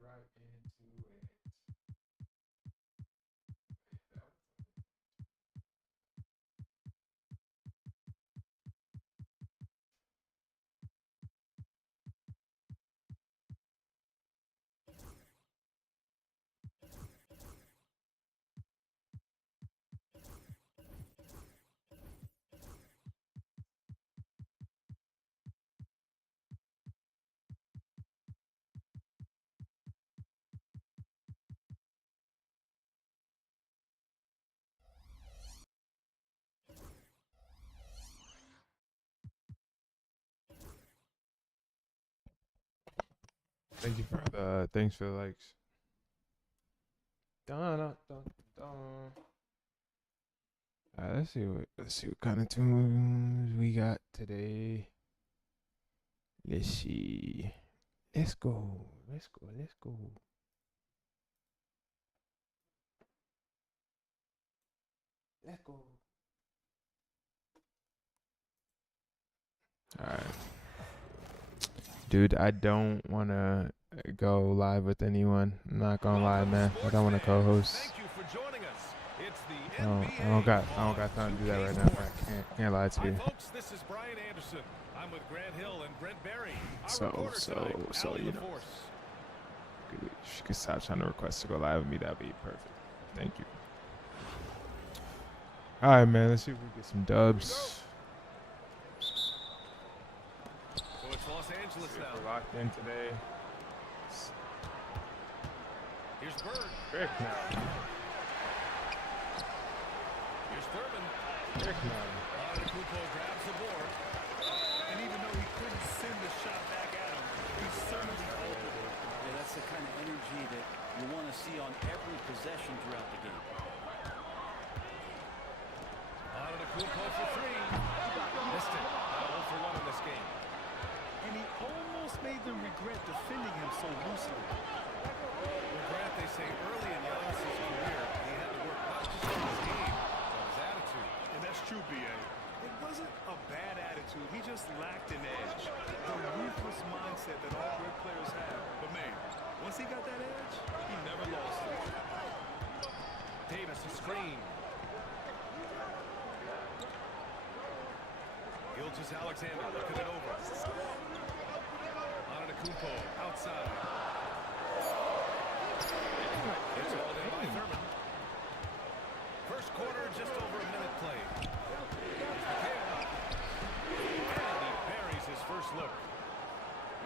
right into it. Thank you for the thanks for the likes. Dun, dun, dun, dun. All right, let's see what kind of tunes we got today. Let's see. Let's go. Let's go. Let's go. Let's go. All right. Dude, I don't want to go live with anyone. I'm not gonna lie, man. I don't want to co-host. I don't got time to do that right now. I can't lie to you. This is Brian Anderson. I'm with Grant Hill and Brent Berry. So you know, if you could stop trying to request to go live with me, that'd be perfect. Thank you. All right, man. Let's see if we get some dubs. So it's Los Angeles now. We're locked in today. Here's Bird. Rick now. Here's Thurman. Rick now. Kupo grabs the board. And even though he couldn't send the shot back at him, he certainly opened it. Yeah, that's the kind of energy that you want to see on every possession throughout the game. Kupo for three. Missed it. 0 for 1 in this game. And he almost made them regret defending him so loosely. With Grant, they say early in Giannis' career, he had to work not just on his game, but his attitude. And that's true, B.A. It wasn't a bad attitude. He just lacked an edge. The ruthless mindset that all great players have. But, man, once he got that edge, he never lost it. Davis, a screen. Gilgeous Alexander looking it over. Kupo outside. It's all in by Thurman. First quarter, just over a minute played. And he buries his first look.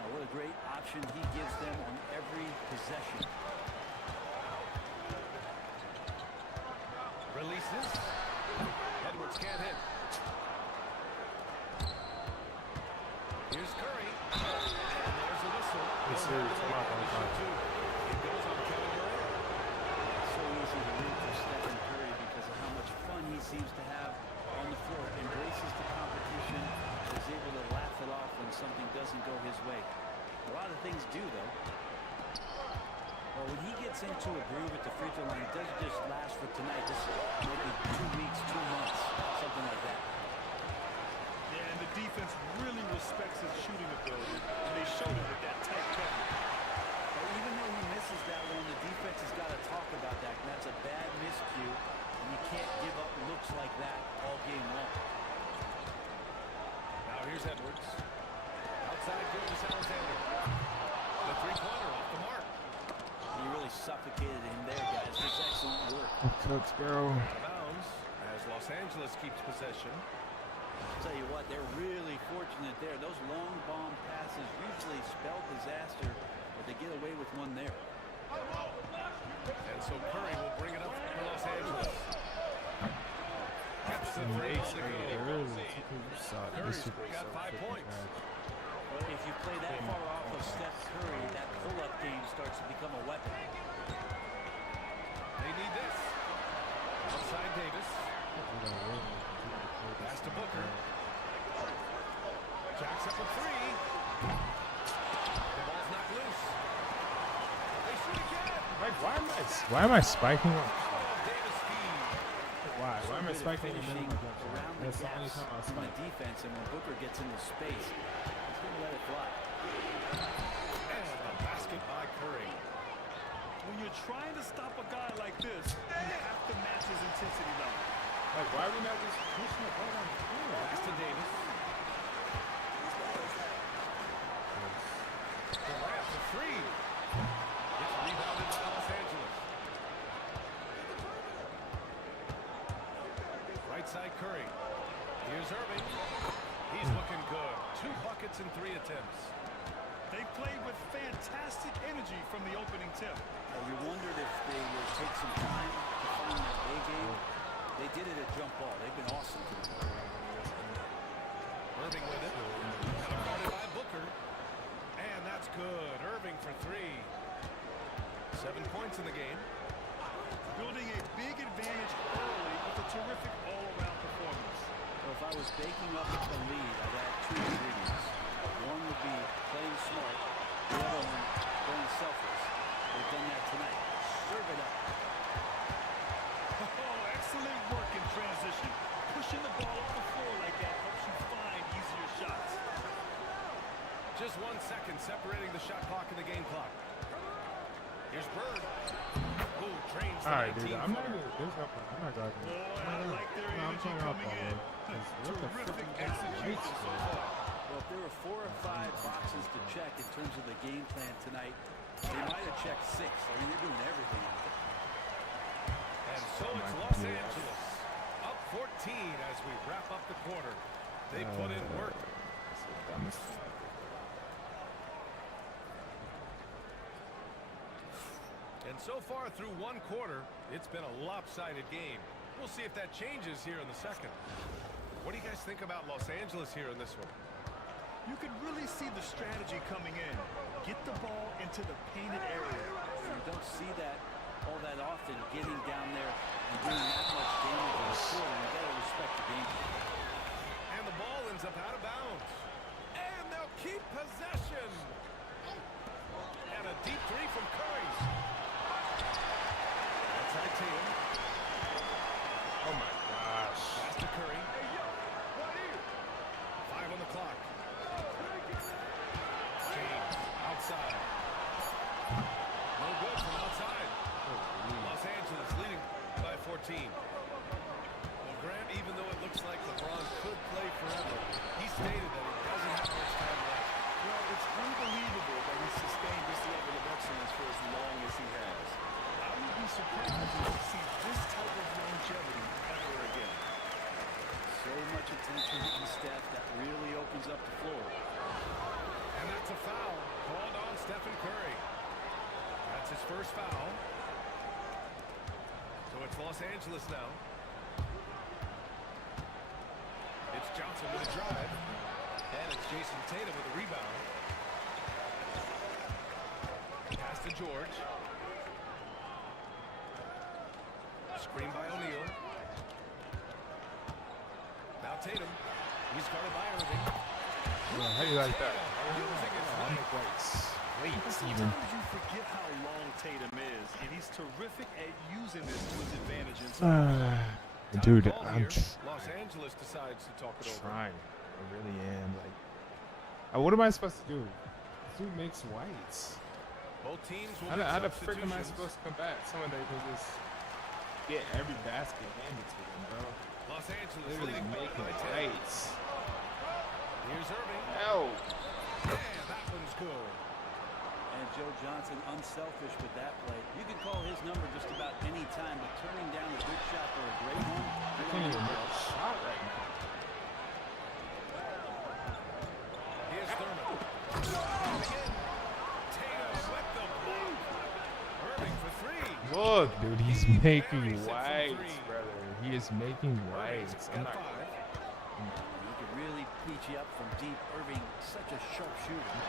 Now, what a great option he gives them on every possession. Releases. Edwards can't hit. Here's Curry. And there's a whistle. This is come up on the clock. It goes on Kevin Durant. So easy to root for Stephen Curry because of how much fun he seems to have on the floor. Embraces the competition. Is able to laugh it off when something doesn't go his way. A lot of things do, though. Well, when he gets into a groove at the free throw line, it doesn't just last for tonight. This maybe 2 weeks, 2 months, something like that. Yeah, and the defense really respects his shooting ability, and they showed it with that tight cover. But even though he misses that one, the defense has got to talk about that. And that's a bad miscue, and you can't give up looks like that all game long. Now here's Edwards. Outside Gilgeous Alexander. The three-pointer off the mark. He really suffocated him there, guys. Just excellent work. Cooks, bro. Out of bounds as Los Angeles keeps possession. I'll tell you what, they're really fortunate there. Those long bomb passes usually spell disaster, but they get away with one there. And so Curry will bring it up for Los Angeles. Gets the three to go. Curry's got 5 points. Well, if you play that far off of Steph Curry, that pull-up game starts to become a weapon. They need this. Outside Davis. Pass to Booker. Jacks up a three. The ball's not loose. They shoot again. Like, why am I spiking up? Davis feed. Why am I spiking up? Finishing around the That's the only gaps time I'll in the spike. defense, and when Booker gets into space, he's going to let it fly. And the basket by Curry. Durant for three. It's rebounded by Los Angeles. Right side Curry. Here's Irving. He's looking good. 2 buckets in 3 attempts. They played with fantastic energy from the opening tip. You wondered if they would take some time to find their A game. They did it at jump ball. They've been awesome today. Irving with it. Guarded by Booker. And that's good. Irving for 3. 7 points in the game. Building a big advantage early with a terrific all-around performance. Well, if I was baking up a lead, I'd add 2 ingredients. One would be playing smart. The other one, playing selfless. They've done that tonight. Serve it up. Oh, excellent work in transition. Pushing the ball up the floor like that helps you find easier shots. Just 1 second separating the shot clock and the game clock. Here's Bird. Ooh, trains the All right, 19 dude. I'm not footer. even. There's no point. I'm not guarding. Boy, I like their No, I'm energy turning off coming all in. that. What the frick Terrific is that? execution so far. Well, if there were 4 or 5 boxes to check in terms of the game plan tonight, they might have checked 6. I mean, they're doing everything out there. And so it's Los Angeles. Up 14 as we wrap up the quarter. They put in work. That's the dumbest thing. And so far through 1 quarter, it's been a lopsided game. We'll see if that changes here in the second. What do you guys think about Los Angeles here in this one? You can really see the strategy coming in. Get the ball into the painted area. You don't see that all that often, getting down there and doing that much damage on the floor. You got to respect the game plan. And the ball ends up out of bounds. And they'll keep possession. And a deep 3 from Curry. Outside Tatum. Oh my gosh. Pass to Curry. 5 on the clock. James outside. No good from outside. Los Angeles leading by 14. Well, Grant, even though it looks like LeBron could play forever, he stated that he doesn't have much time left. Well, it's unbelievable that he sustained this level of excellence for as long as he has. I would be surprised if we see this type of longevity ever again. So much attention from Steph that really opens up the floor. And that's a foul called on Stephen Curry. That's his first foul. So it's Los Angeles now. It's Johnson with a drive. And it's Jason Tatum with a rebound. Pass to George. Screen by O'Neal. Now Tatum. He's guarded by Irving. Yeah, how do you like that? Using his I'm length. like, wait, even. Sometimes you forget how long Tatum is, and he's terrific at using this to his advantage inside. Dude, Ball I'm here. Los Angeles decides to talk it over. trying. I really am. Like, what am I supposed to do? This dude makes whites. Both teams will How make the frick am I substitutions. supposed to combat someone that can just get every basket handed to them, bro? Los Angeles Literally leading making by 10. whites. Here's Irving. Hell. And that one's good. And Joe Johnson unselfish with that play. You can call his number just about any time, but turning down a good shot for a great one, I can't even make a shot right now. Here's Thurman. Again. Tatum with the block. Irving for 3. Look, dude, he's He making buries it from whites, 3. brother. He is making Irving's whites. got I'm not. 5. You can really beat you up from deep. Irving, such a sharp shooter.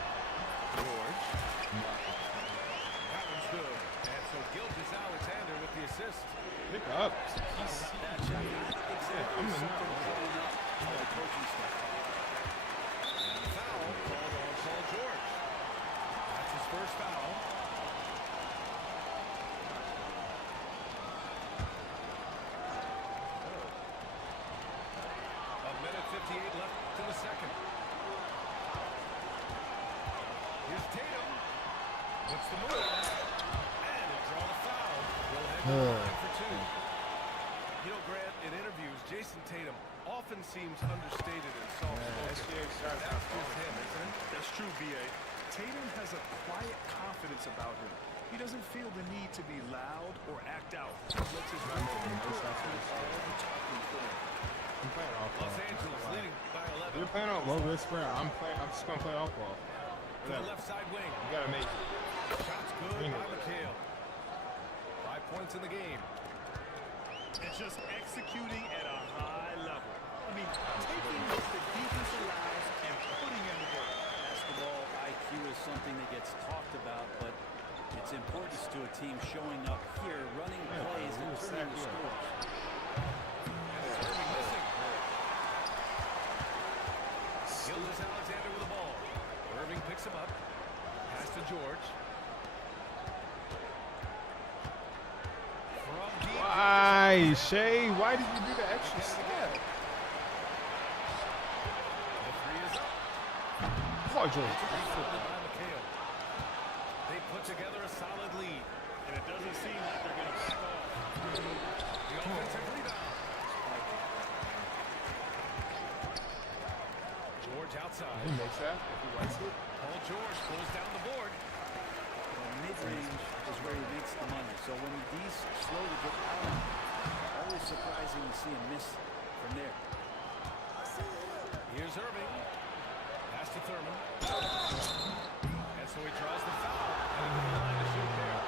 George. That one's good. And so Gilgeous-Alexander with the assist. Pick up. That shot, not exactly I'm something coming up by the coaching staff. And a foul called on Paul George. That's his first foul. A minute 58 left in the second. Here's Tatum. What's the move? And he'll draw the foul. Will head to the line for 2. You know, Grant, in interviews, Jason Tatum often seems understated and soft-spoken. SGA starts That's just him, isn't it? That's true, B.A. Tatum has a quiet confidence about him. He doesn't feel the need to be loud or act out. He lets his I'm playing off ball. Los Angeles leading by 11. You're playing on low risk spread. I'm just gonna play off ball. To the left side wing. You gotta make it. Shots good by McHale. 5 points in the game. It's just executing at a high level. I mean, taking what the defense allows and putting in the work. Basketball IQ is something that gets talked about, but its importance to a team showing up here, running plays and turning the scores. Irving missing. Gildas Alexander with the ball. Irving picks him up. Pass to George. From deep. Why, Shay? Why did you do the extra step? The three is up. Come on, George. Rebounded by McHale. They put together a solid lead. And it doesn't seem like they're going to stall. The offensive rebound. George outside. He makes that if he likes it. Paul George pulls down the board. Mid-range is where he makes the money. So when these slowly get out, always surprising to see him miss from there. Here's Irving. Pass to Thurman. And so he draws the foul. And he's the line to shoot there.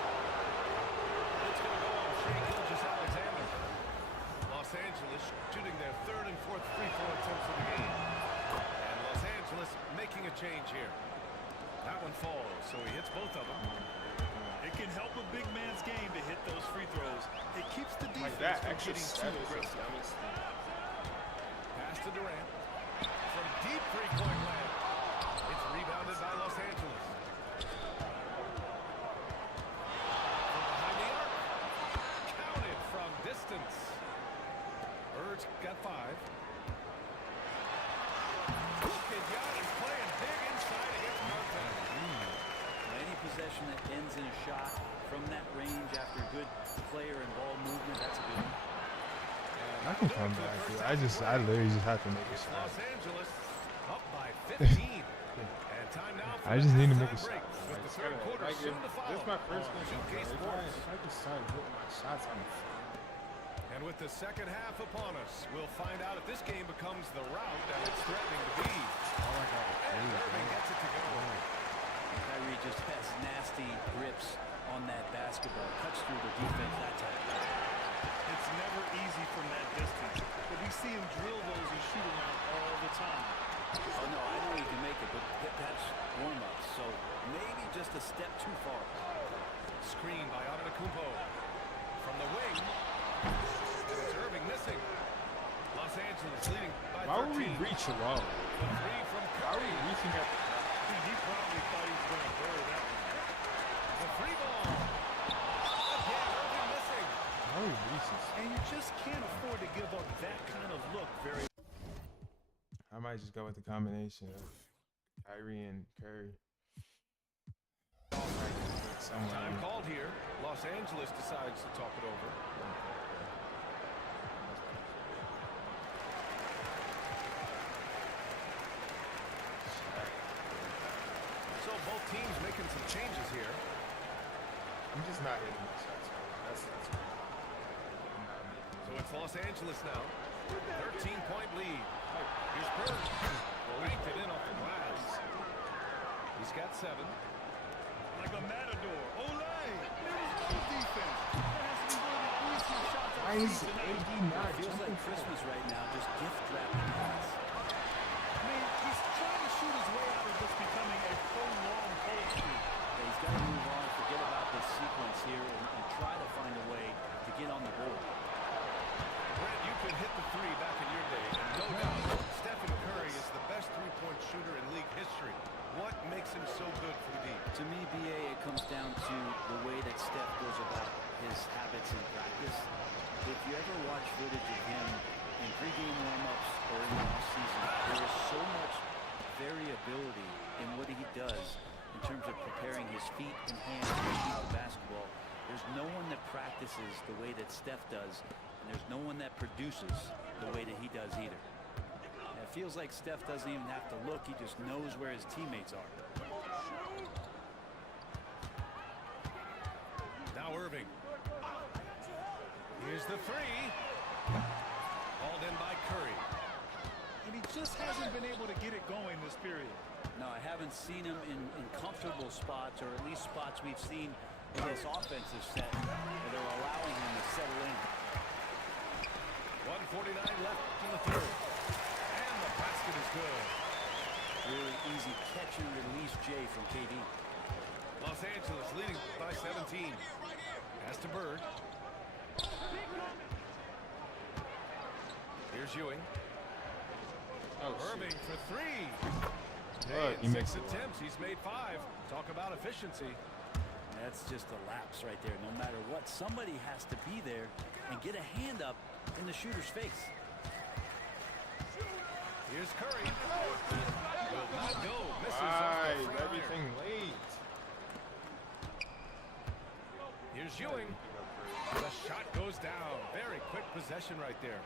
It's going to go on Shea Gilgeous-Alexander. Los Angeles shooting their third and fourth free throw attempts of the game. And Los Angeles making a change here. That one falls, so he hits both of them. It can help a big man's game to hit those free throws. It keeps the defense Like that from extra getting step too is aggressive. Pass to Durant. From deep three-point land. It's rebounded by Los Angeles. From behind the arc. Counted from distance. Bird's got 5. Look at Giannis playing big inside against Martin. Any possession that ends in a shot from that range after good player and ball movement, that's a good one. I can come back, dude. I literally just have to make a It's shot. Los Angeles up by 15. And time now for I just need to make a halftime shot. break, with the third quarter soon to follow. This is my first on game. 2K Sports. If I just start hitting my shots, I'm And with the second half upon us, we'll find out if this game becomes the route that it's threatening to be. all I got. And Irving gets it to go. Kyrie just has nasty grips on that basketball. Cuts through the defense that time. It's never easy from that distance, but we see him drill those and shoot around all the time. Oh, no, I know he can make it, but that's warm-ups. So maybe just a step too far. Screen by Antetokounmpo. From the wing. And it's Irving missing. Los Angeles leading by 13. Why would we reach low? The three from Why are we Curry. reaching at He probably thought he was going to bury that one. The free ball. Again, Irving missing. Why are we reaching? And you just can't afford to give up that kind of look very. I might just go with the combination of Kyrie and Curry. Time called here. Los Angeles decides to talk it over. So both teams making some changes here. I'm just not hitting my shots. That's right. I'm not making So it's Los Angeles now. 13-point lead. Here's Bird. Banked it in off the glass. He's got 7. Like a matador. Olay! There's good defense. That has to be one of the easiest shots Why I've is seen tonight. AD not Feels like jumping? Christmas right now, just gift wrapping pass. I mean, he's trying to shoot his way out of what's becoming a prolonged cold streak. He's got to move on, forget about this sequence here, and try to find a way to get on the board. Brent, you could hit the 3 back in your day. And no doubt, Stephen Curry is the best three-point shooter in league history. What makes him so good from deep? To me, BA, it comes down to the way that Steph goes about his habits in practice. If you ever watch footage of him in pregame warm-ups or in the offseason, there is so much variability in what he does in terms of preparing his feet and hands to shoot the basketball. There's no one that practices the way that Steph does, and there's no one that produces the way that he does either. And it feels like Steph doesn't even have to look. He just knows where his teammates are. Here's the three. Hauled in by Curry. And he just hasn't been able to get it going this period. No, I haven't seen him in comfortable spots, or at least spots we've seen in this offensive set where they're allowing him to settle in. 1:49 left in the third. And the basket is good. Really easy catch and release J from KD. Los Angeles leading by 17. Pass to Bird. Here's Ewing. Irving for three. He In makes 6 it. attempts, he's made 5. Talk about efficiency. That's just a lapse right there. No matter what, somebody has to be there and get a hand up in the shooter's face. Here's Curry. Will not go. Misses off the Right, front everything iron. late. Here's Ewing. The shot goes down. Very quick possession right there.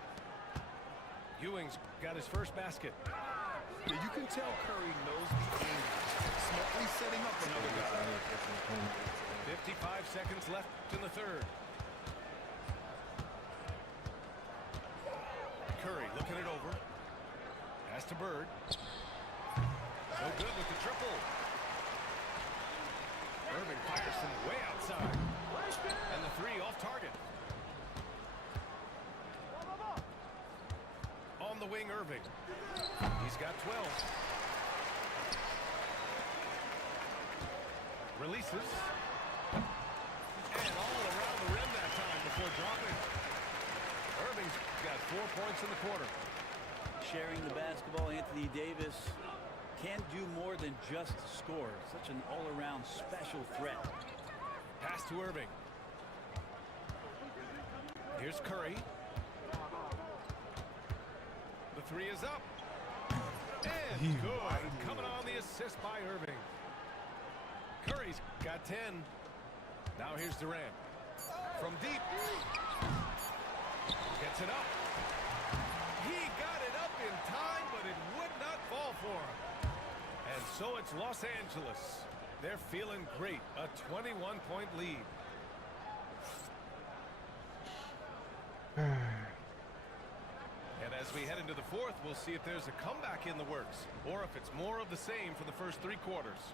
Ewing's got his first basket. Yeah, you can tell Curry knows the game. Smartly setting up another guy. 55 seconds left in the third. Curry looking it over. Pass to Bird. So good with the triple. Irving fires from way outside. And the three off target. On the wing, Irving. He's got 12. Releases. And all around the rim that time before dropping. Irving's got 4 points in the quarter. Sharing the basketball, Anthony Davis can't do more than just score. Such an all-around special threat. Pass to Irving. Here's Curry. The three is up. And good. Coming on the assist by Irving. Curry's got 10. Now here's Durant. From deep. Gets it up. He got it up in time, but it would not fall for him. And so it's Los Angeles. They're feeling great. A 21-point lead. And as we head into the fourth, we'll see if there's a comeback in the works or if it's more of the same for the first 3 quarters.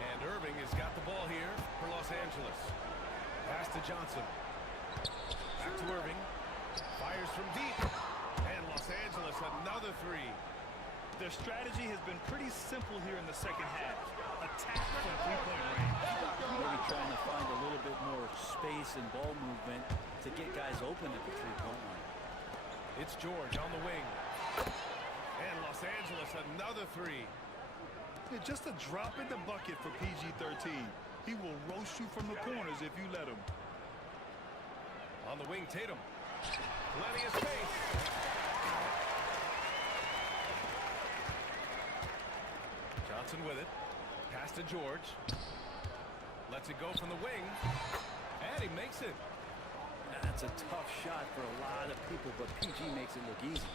And Irving has got the ball here for Los Angeles. Pass to Johnson. Back to Irving. Fires from deep. And Los Angeles another three. Their strategy has been pretty simple here in the second half. Attack from three-point range. Maybe trying to find a little bit more space and ball movement to get guys open at the three-point line. It's George on the wing. And Los Angeles another three. Yeah, just a drop in the bucket for PG-13. He will roast you from the corners if you let him. On the wing, Tatum. Plenty of space. Johnson with it. Pass to George. Lets it go from the wing. And he makes it. That's a tough shot for a lot of people, but PG makes it look easy.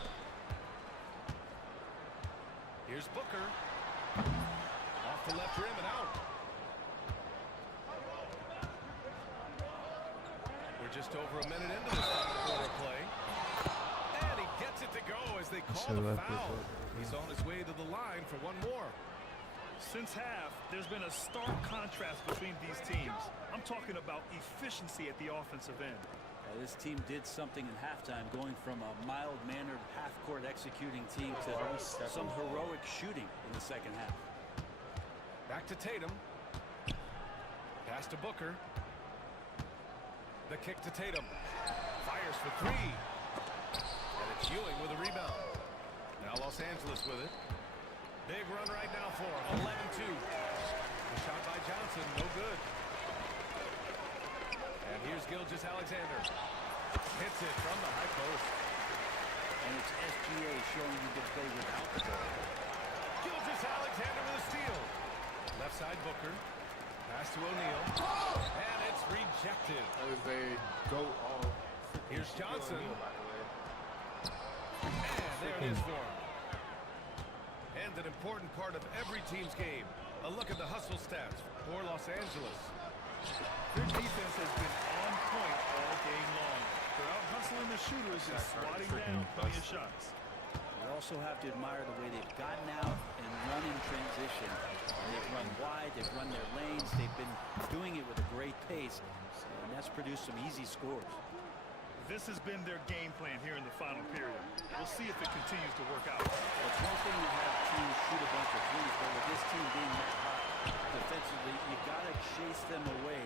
Here's Booker. Off the left rim and out. We're just over a minute into this quarter play. And he gets it to go as they call the foul. He's on his way to the line for one more. Since half, there's been a stark contrast between these teams. I'm talking about efficiency at the offensive end. This team did something in halftime, going from a mild-mannered half-court executing team to some heroic shooting in the second half. Back to Tatum. Pass to Booker. The kick to Tatum. Fires for three. And it's Ewing with a rebound. Now Los Angeles with it. Big run right now for him. 11-2. The shot by Johnson, no good. And here's Gilgeous-Alexander. Hits it from the high post. And it's SGA showing you can play without the ball. Gilgeous-Alexander with a steal. Left side Booker. Pass to O'Neal. And it's rejected. That was a goat all. Here's Johnson. And there it is for him. And an important part of every team's game. A look at the hustle stats for Los Angeles. Their defense has been on point all game long. They're out hustling the shooters and swatting down plenty of shots. You also have to admire the way they've gotten out and run in transition. And they've run wide, they've run their lanes, they've been doing it with a great pace, and that's produced some easy scores. This has been their game plan here in the final period. We'll see if it continues to work out. It's one thing to have teams shoot a bunch of threes, but with this team being that hot defensively, you got to chase them away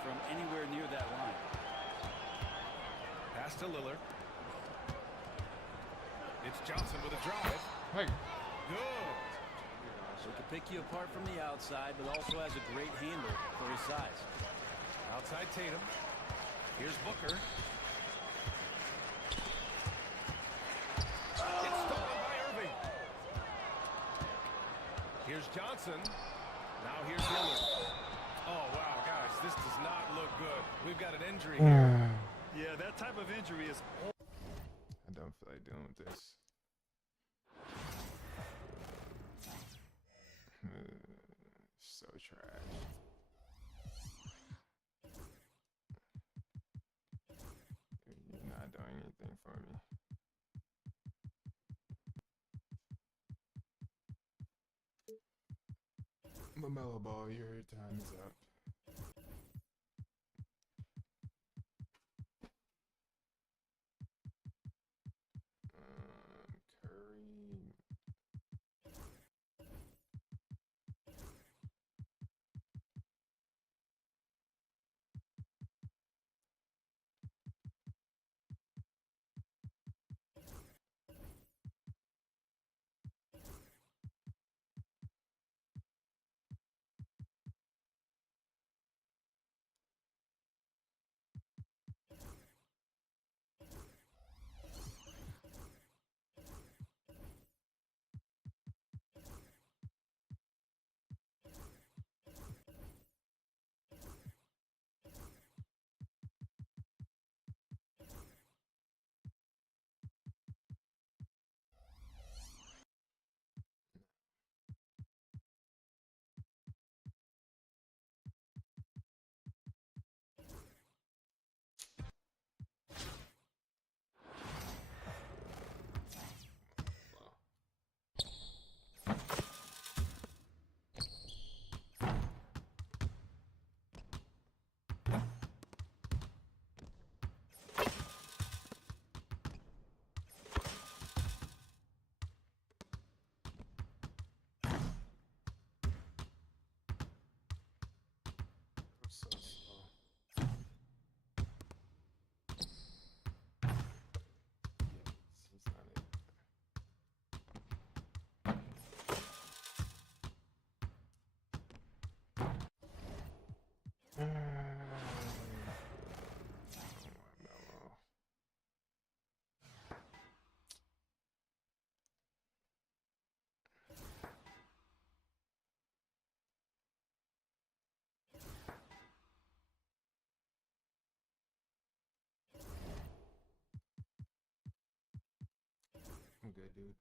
from anywhere near that line. Pass to Lillard. It's Johnson with a drive. Hey. Good. So he can pick you apart from the outside, but also has a great handle for his size. Outside Tatum. Here's Booker. It's stolen by Irving. Here's Johnson. Now here's Lillard. Oh, wow, guys, this does not look good. We've got an injury here. Yeah, that type of injury is I don't feel like dealing with this. So trash. You're not doing anything for me. LaMelo Ball, your time is up. Curry. So slow. He's not it. I'm good, dude.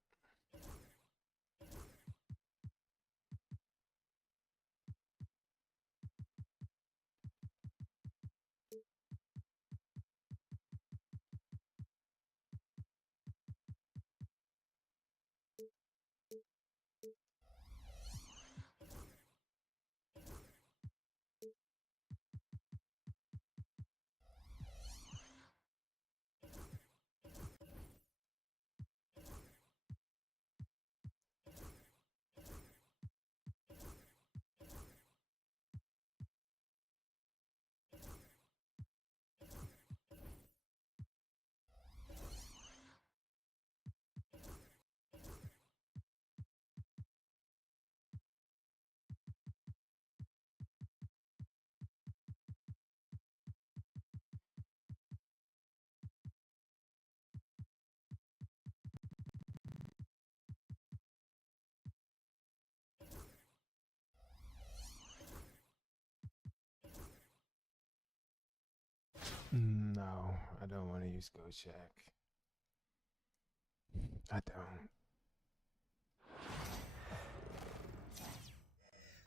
No, I don't want to use Go Check. I don't.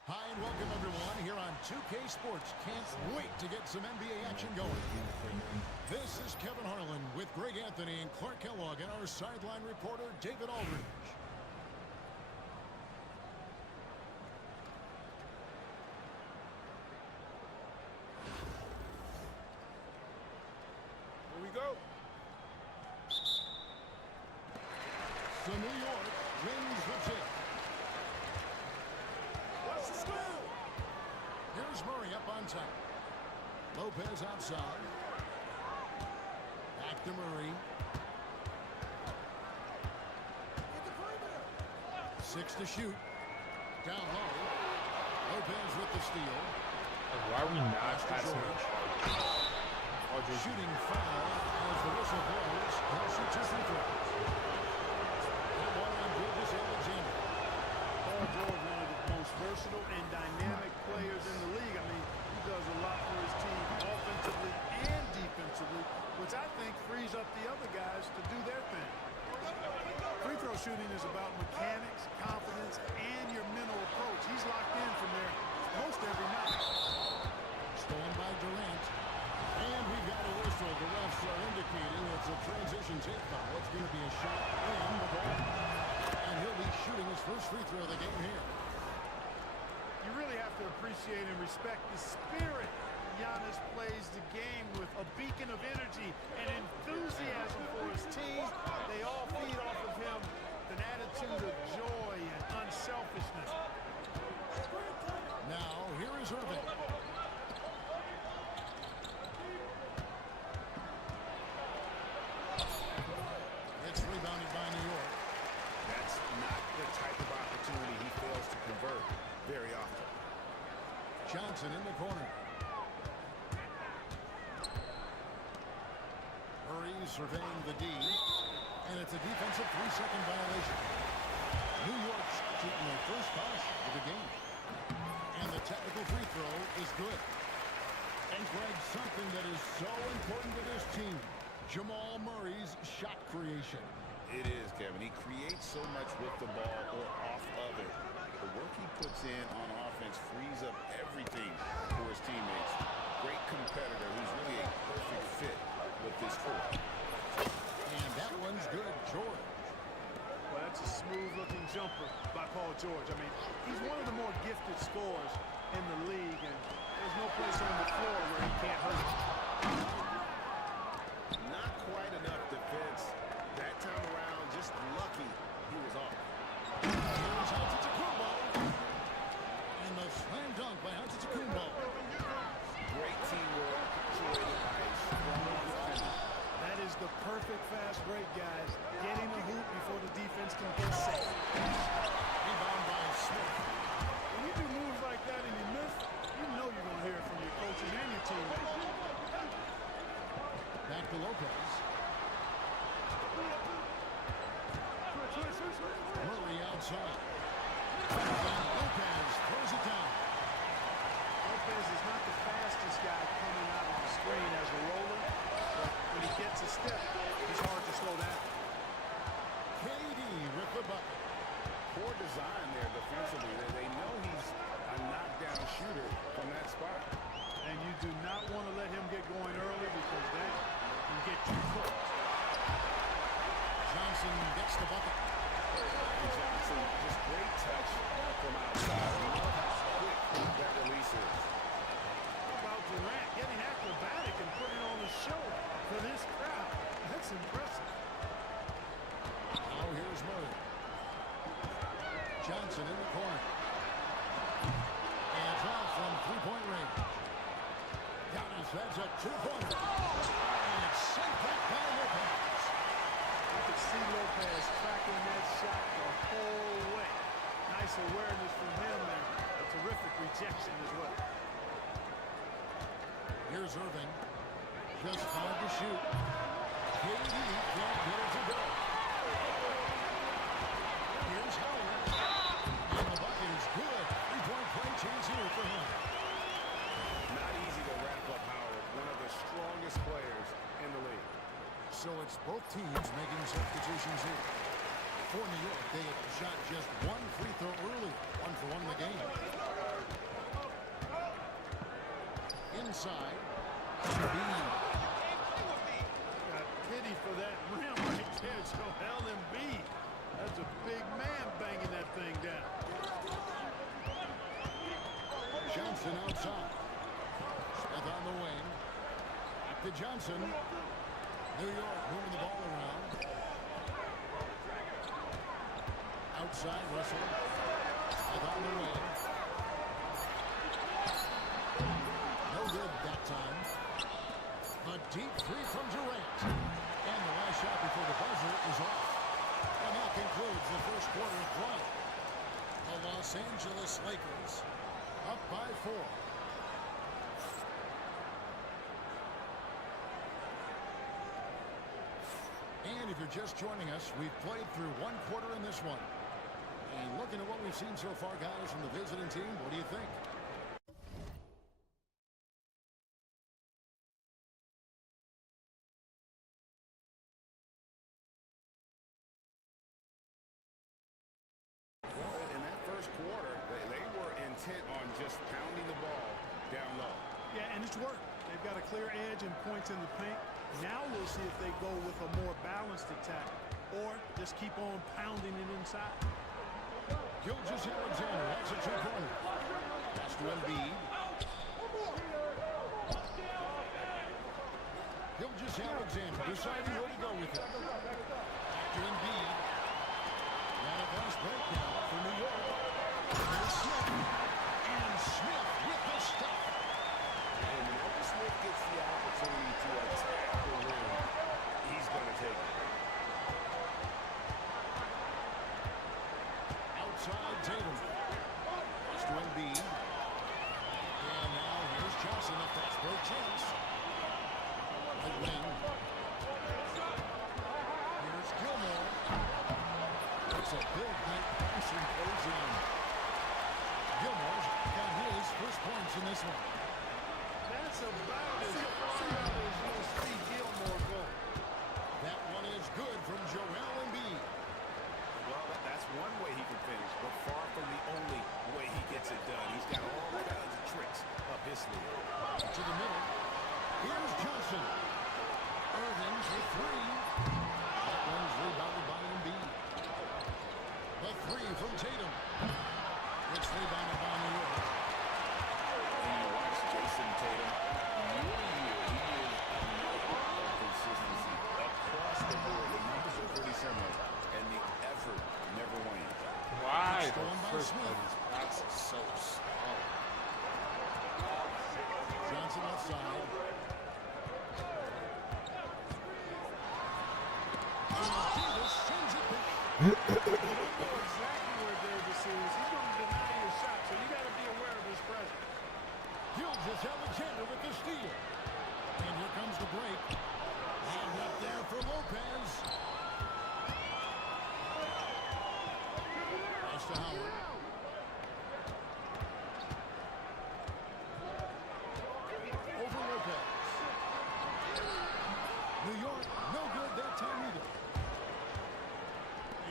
Hi and welcome everyone here on 2K Sports. Can't wait to get some NBA action going. This is Kevin Harlan with Greg Anthony and Clark Kellogg and our sideline reporter David Aldridge. Here we go. So New York wins the tip. What's the score? Here's Murray up on top. Lopez outside. Back to Murray. 6 to shoot. Down low. Lopez with the steal. Why are we not passing? Shooting foul as the whistle blows. He'll shoot 2 free throws. That one on Gilgeous Alexander. Paul George, one of the most versatile and dynamic players in the league. I mean, he does a lot for his team offensively and defensively, which I think frees up the other guys to do their thing. Free throw shooting is about mechanics, confidence, and your mental approach. He's locked in from there most every night. Stolen by Durant. And we've got a whistle. The refs are indicating it's a transition take foul. It's going to be a shot in the ball. And he'll be shooting his first free throw of the game here. You really have to appreciate and respect the spirit Giannis plays the game with, a beacon of energy and enthusiasm for his team. They all feed off of him, an attitude of joy and unselfishness. Now, here is Irving. It's rebounded by New York. That's not the type of opportunity he fails to convert very often. Johnson in the corner. Murray surveying the D. And it's a defensive 3-second violation. New York's shooting their first foul of the game. And the technical free throw is good. And Greg, something that is so important to this team, Jamal Murray's shot creation. It is, Kevin. He creates so much with the ball or off of it. The work he puts in on offense frees up everything for his teammates. Great competitor who's really a perfect fit with this court. And that one's good, George. Well, that's a smooth-looking jumper by Paul George. I mean, he's one of the more gifted scorers in the league, and there's no place on the floor where he can't hurt it. Not quite enough defense. That time around, just lucky he was off. Here's Antetokounmpo. And the slam dunk by Antetokounmpo. Great teamwork created by a strong defender. That is the perfect fast break, guys. Getting the hoop before the defense can get safe. Rebound by Smith. When you do moves like that and you miss, you know you're going to hear it from your coaches and your teammates. Back to Lopez. Murray outside. And Lopez throws it down. Lopez is not the fastest guy coming out on the screen as a roller, but when he gets a step, he's hard to slow down. KD with the bucket. Poor design there defensively. They know he's a knockdown shooter from that spot. And you do not want to let him get going early because that can get you cooked. Johnson gets the bucket. Johnson, just great touch from outside. We love how quick that release is. How about Durant getting acrobatic and putting on a show for this crowd? That's impressive. Now here's Murray. Johnson in the corner. And foul from three-point range. Giannis, that's a two-pointer. And it's sent back by Lopez. You could see Lopez tracking that shot the whole way. Nice awareness from him and a terrific rejection as well. Here's Irving. Just 5 to shoot. KD can't get it to go. Here's Howard. And the bucket is good. Three-point play chance here for him. Not easy to wrap up Howard, one of the strongest players in the league. So it's both teams making substitutions here. For New York, they had shot just one free throw earlier. 1 for 1 in the game. Inside. Embiid. Got pity for that rim right there, Joel Embiid. That's a big man banging that thing down. Johnson outside. Smith on the wing. Back to Johnson. New York moving the ball around. Outside Russell. Smith on the wing. No good that time. A deep three from Durant. And the last shot before the buzzer is off. And that concludes the first quarter of play. The Los Angeles Lakers up by 4. And if you're just joining us, we've played through 1 quarter in this one. And looking at what we've seen so far, guys, from the visiting team, what do you think? Well, in that first quarter, they were intent on just pounding the ball down low. Yeah, and it's worked. They've got a clear edge and points in the paint. Now we'll see if they go with a more balanced attack or just keep on pounding it inside. Gilgeous-Alexander has a two-pointer. Pass to Embiid. Gilgeous-Alexander deciding where to go with it. Back to Embiid. And a fast breakdown for New York. Here's Smith. And Smith with the stop. And whenever Smith gets the opportunity to attack the rim, he's going to take it. Outside Tatum. Pass to Embiid. And now here's Johnson, a fast break chance. Right wing. Here's Gilmore. It's a big night passing plays in. Gilmore's got his first points in this one. That's about as far out as you'll see Gilmore go. That one is good from Joel Embiid. Well, that's one way he can finish, but far from the only way he gets it done. He's got all kinds of tricks up his sleeve. To the middle. Here's Johnson. Irving's with 3. That one's rebounded by Embiid. The 3 from Tatum. It's rebounded by New York. And you watch Jason Tatum, year to year, he is another consistency across the board. The numbers are pretty similar, and the effort never wanes. Why? It's going by First Smith. his pass is so slow. Johnson outside. Davis sends it back. You don't know exactly where Davis is. He's going to deny your shot, so you got to be aware of his presence. Gilgeous-Alexander with the steal. And here comes the break. And up there for Lopez. Pass to Howard. Over Lopez. New York, no good that time either.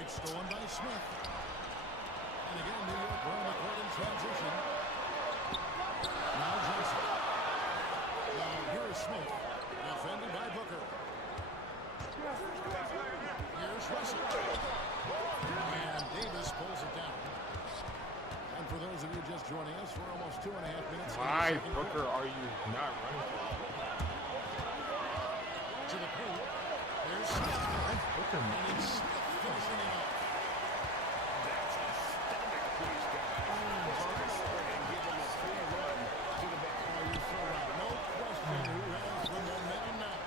It's stolen by Smith. And again, New York running the court in transition. Now Johnson. Now here is Smith. Defended by Booker. Here's Russell. And Davis pulls it down. And for those of you just joining us, we're almost 2.5 minutes. Why, Booker, are you not running for? To the paint. There's Smith. Booker, And it's Smith finishing it off. That's a stomach squeeze, guys. And give him a free run to the back. Oh, you're so right. No question who has the momentum now.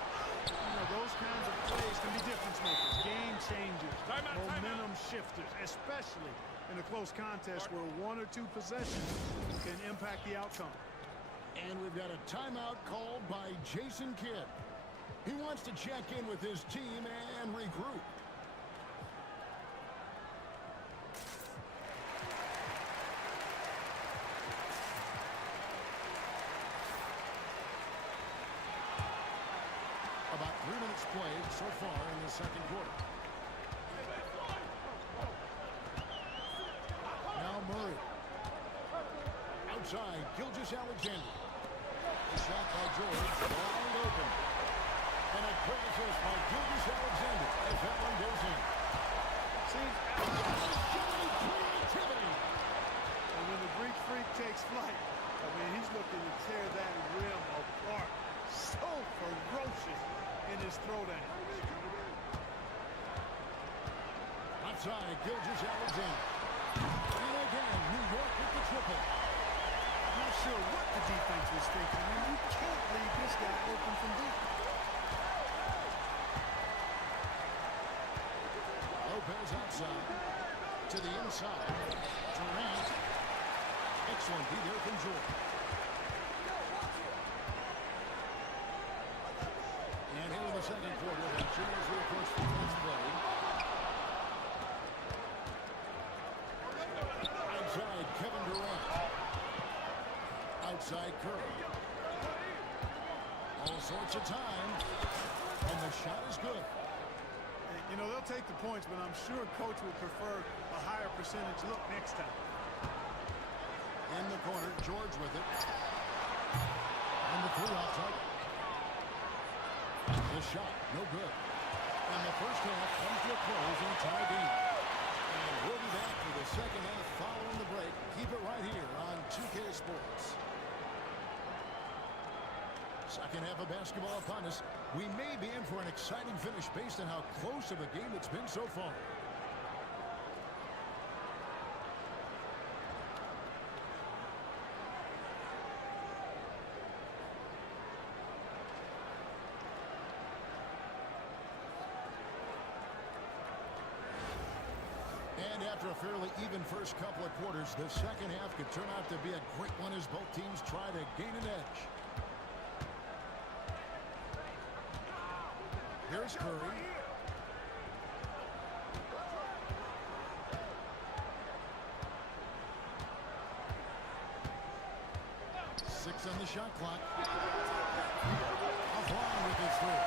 You know, those kinds of plays can be difference makers, game changers, momentum shifters, especially in a close contest where 1 or 2 possessions can impact the outcome. And we've got a timeout called by Jason Kidd. He wants to check in with his team and regroup. A About 3 minutes played so far in the second quarter. Now Murray. Outside, Gilgeous-Alexander. The shot by George, wide open. And a quick assist by Gilgeous-Alexander as that one goes in. Seems Showing creativity. and when the Greek Freak takes flight, I mean, he's looking to tear that rim apart. So ferocious in his throwdown. Outside, Gilgeous-Alexander. And again, New York with the triple. Not sure what the defense was thinking. I mean, you can't leave this guy open from deep. Lopez outside. To the inside. Durant. Excellent D there from George. And here in the second quarter, the Jazz will approach 4 minutes played. Outside, Kevin Durant. Outside, Curry. All sorts of time. And the shot is good. You know, they'll take the points, but I'm sure Coach would prefer a higher percentage look next time. In the corner, George with it. And the three off target. The shot, no good. And the first half comes to a close in a tie game. And we'll be back for the second half following the break. Keep it right here on 2K Sports. Second half of basketball upon us. We may be in for an exciting finish based on how close of a game it's been so far. And after a fairly even first couple of quarters, the second half could turn out to be a great one as both teams try to gain an edge. Here's Curry. Six on the shot clock. Offline with his three.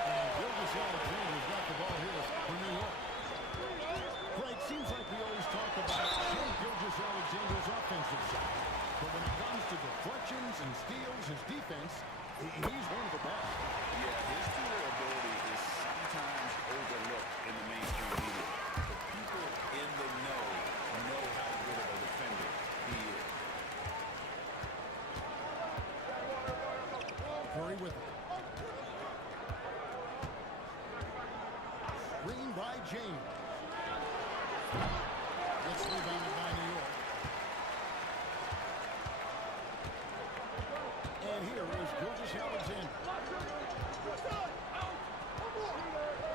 And Gilgeous-Alexander's got the ball here for New York. Greg, seems like we always talk about Gilgeous-Alexander's offensive side. But when it comes to deflections and steals, his defense, he's one of the best. Yeah, his durability is sometimes overlooked in the mainstream media. The people in the know how good of a defender he is. Curry with it. Screen by James. Gets rebounded by New York. And here is Gilgeous-Alexander.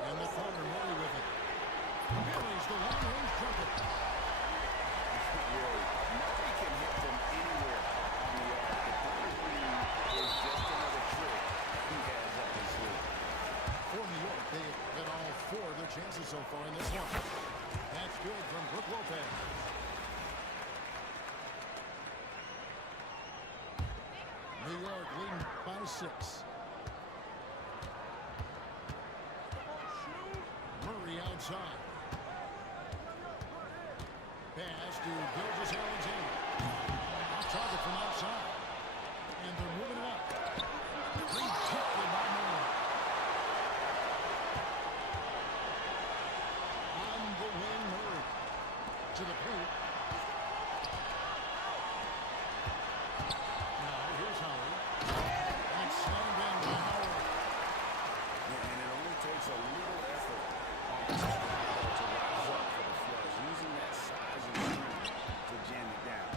And the corner, Murray with it. Billy's the long-range jumper. Really, Murray can hit from anywhere on the arc. The point is just another trick he has up his sleeve. For New York, they have hit all four of their chances so far in this one. That's good from Brook Lopez. New York leading by 6. Murray outside. Pass to Gilgeous-Alexander. Off target from outside. And they're moving it up. Rejected by Murray. On the wing, Murray. To the paint. Now here's Howard. And it's slammed in by Howard. And it only takes a little effort on the to rise up for the flush, using that size and strength to jam it down.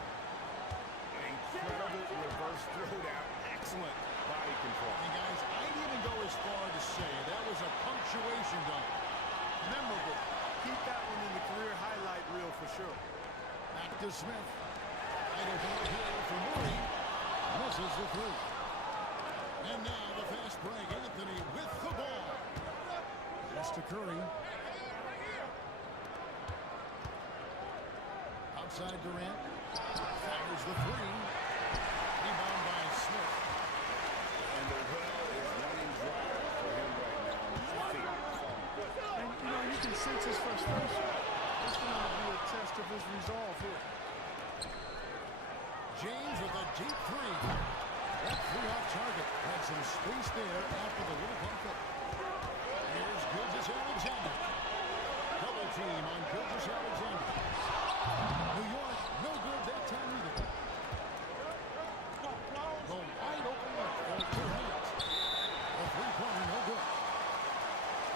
An incredible reverse throwdown. Excellent body control. And guys, I'd even go as far to say that was a punctuation dunk. Memorable. Keep that one in the career highlight reel for sure. Back to Smith. Idle ball here for Murray. Misses the three. And now the fast break. Anthony with the ball. Pass to Curry. Outside Durant. Fires the three. Rebound by Smith. And the well is running vents his frustration. This is going to be a test of his resolve here. James with a deep three. That three off target. Had some space there after the little bump up. Here's Gilgeous-Alexander. Double team on Gilgeous-Alexander. New York, no good that time either. The wide open look for two hands. The three-pointer, no good.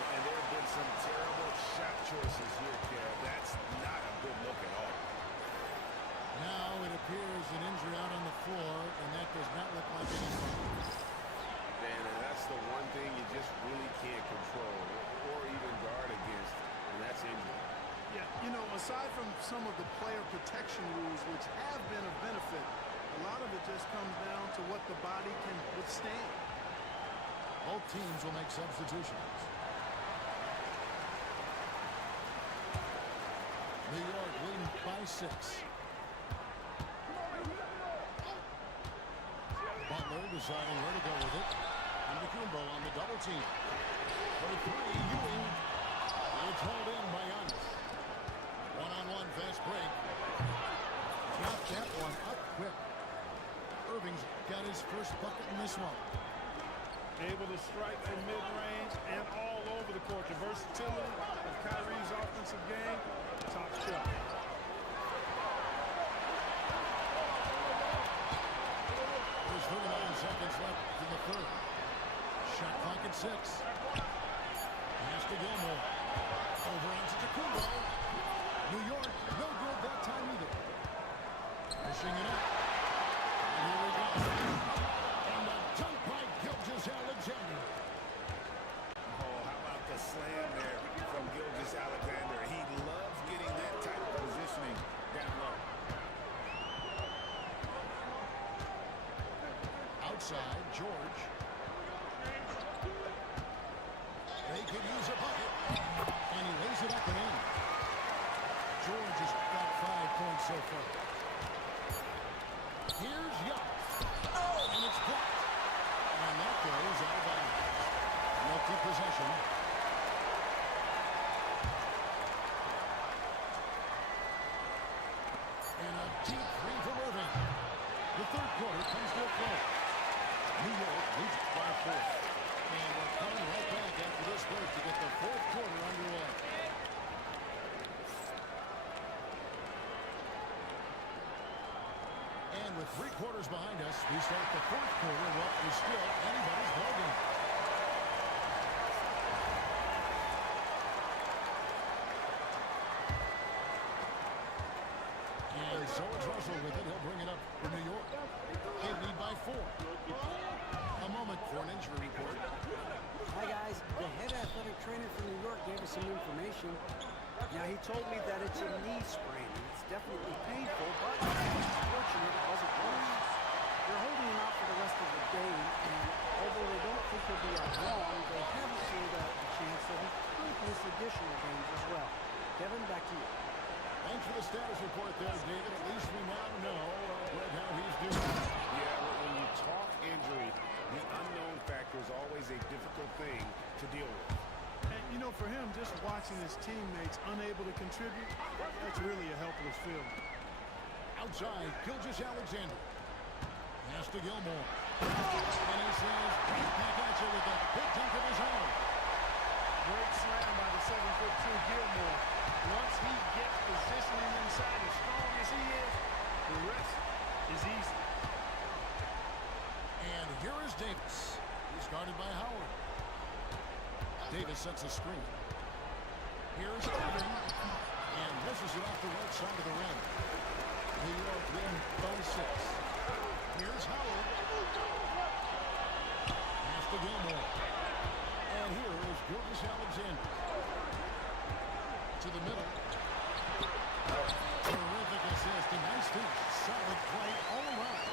And there have been some terrible shot choices here, Carol. That's not a good look at all. Now it appears an injury out on the floor, and that does not look like any fun. Man, and that's the one thing you just really can't control or even guard against, and that's injury. Yeah, you know, aside from some of the player protection rules, which have been of benefit, a lot of it just comes down to what the body can withstand. Both teams will make substitutions. New York leading by 6. Butler deciding where to go with it. And Kumbo on the double team. For three, Ewing. It's hauled in by Giannis. One-on-one fast break. Got that one up quick. Irving's got his first bucket in this one. Able to strike from mid-range and all over the court. The versatility of Kyrie's offensive game, top shelf. There's 39 seconds left in the third. Shot clock at 6. Pass to Gilmore. Over onto Kumbo. New York, no good that time either. Pushing it up. And here we go. And a dunk by Gilgeous-Alexander. Oh, how about the slam there from Gilgeous-Alexander? He loves getting that type of positioning down low. Outside, George. They could use a bucket. And he lays it up and in. George has got 5 points so far. Here's Giannis. And it's blocked. And that goes out of bounds. No keep possession. And a deep three from Irving. The third quarter comes to a close. New York leads by 4. And we're coming right back after this break to get the fourth quarter underway. And with 3 quarters behind us, we start the fourth quarter. What is still anybody's ballgame. And so it's Russell with it. He'll bring it up for New York. They lead by 4. A moment for an injury report. Hi guys, the head athletic trainer from New York gave us some information. Now he told me that it's a knee sprain and it's definitely painful, but fortunate it wasn't worse. They're holding him out for the rest of the game, and although they don't think he'll be out long, they haven't ruled out the chance that he could miss additional games as well. Kevin, back to you. Thanks for the status report there, David. At least we now know Brett, how he's doing. Yeah, when you talk injury, the unknown factor is always a difficult thing to deal with. And, you know, for him, just watching his teammates unable to contribute, that's really a helpless feeling. Outside, Gilgeous-Alexander. Pass to Gilmore. And he says, right back at you with a big dunk of his own. Great slam by the 7'2" Gilmore. Once he gets positioning inside as strong as he is, the rest is easy. And here is Davis. He's guarded by Howard. Davis sets a screen. Here's Irving. And misses it off the right side of the rim. New York leading by 6. Here's Howard. Pass to Gilmore. And here is Gilgeous-Alexander. To the middle. Terrific assist. A nice finish. Solid play all around.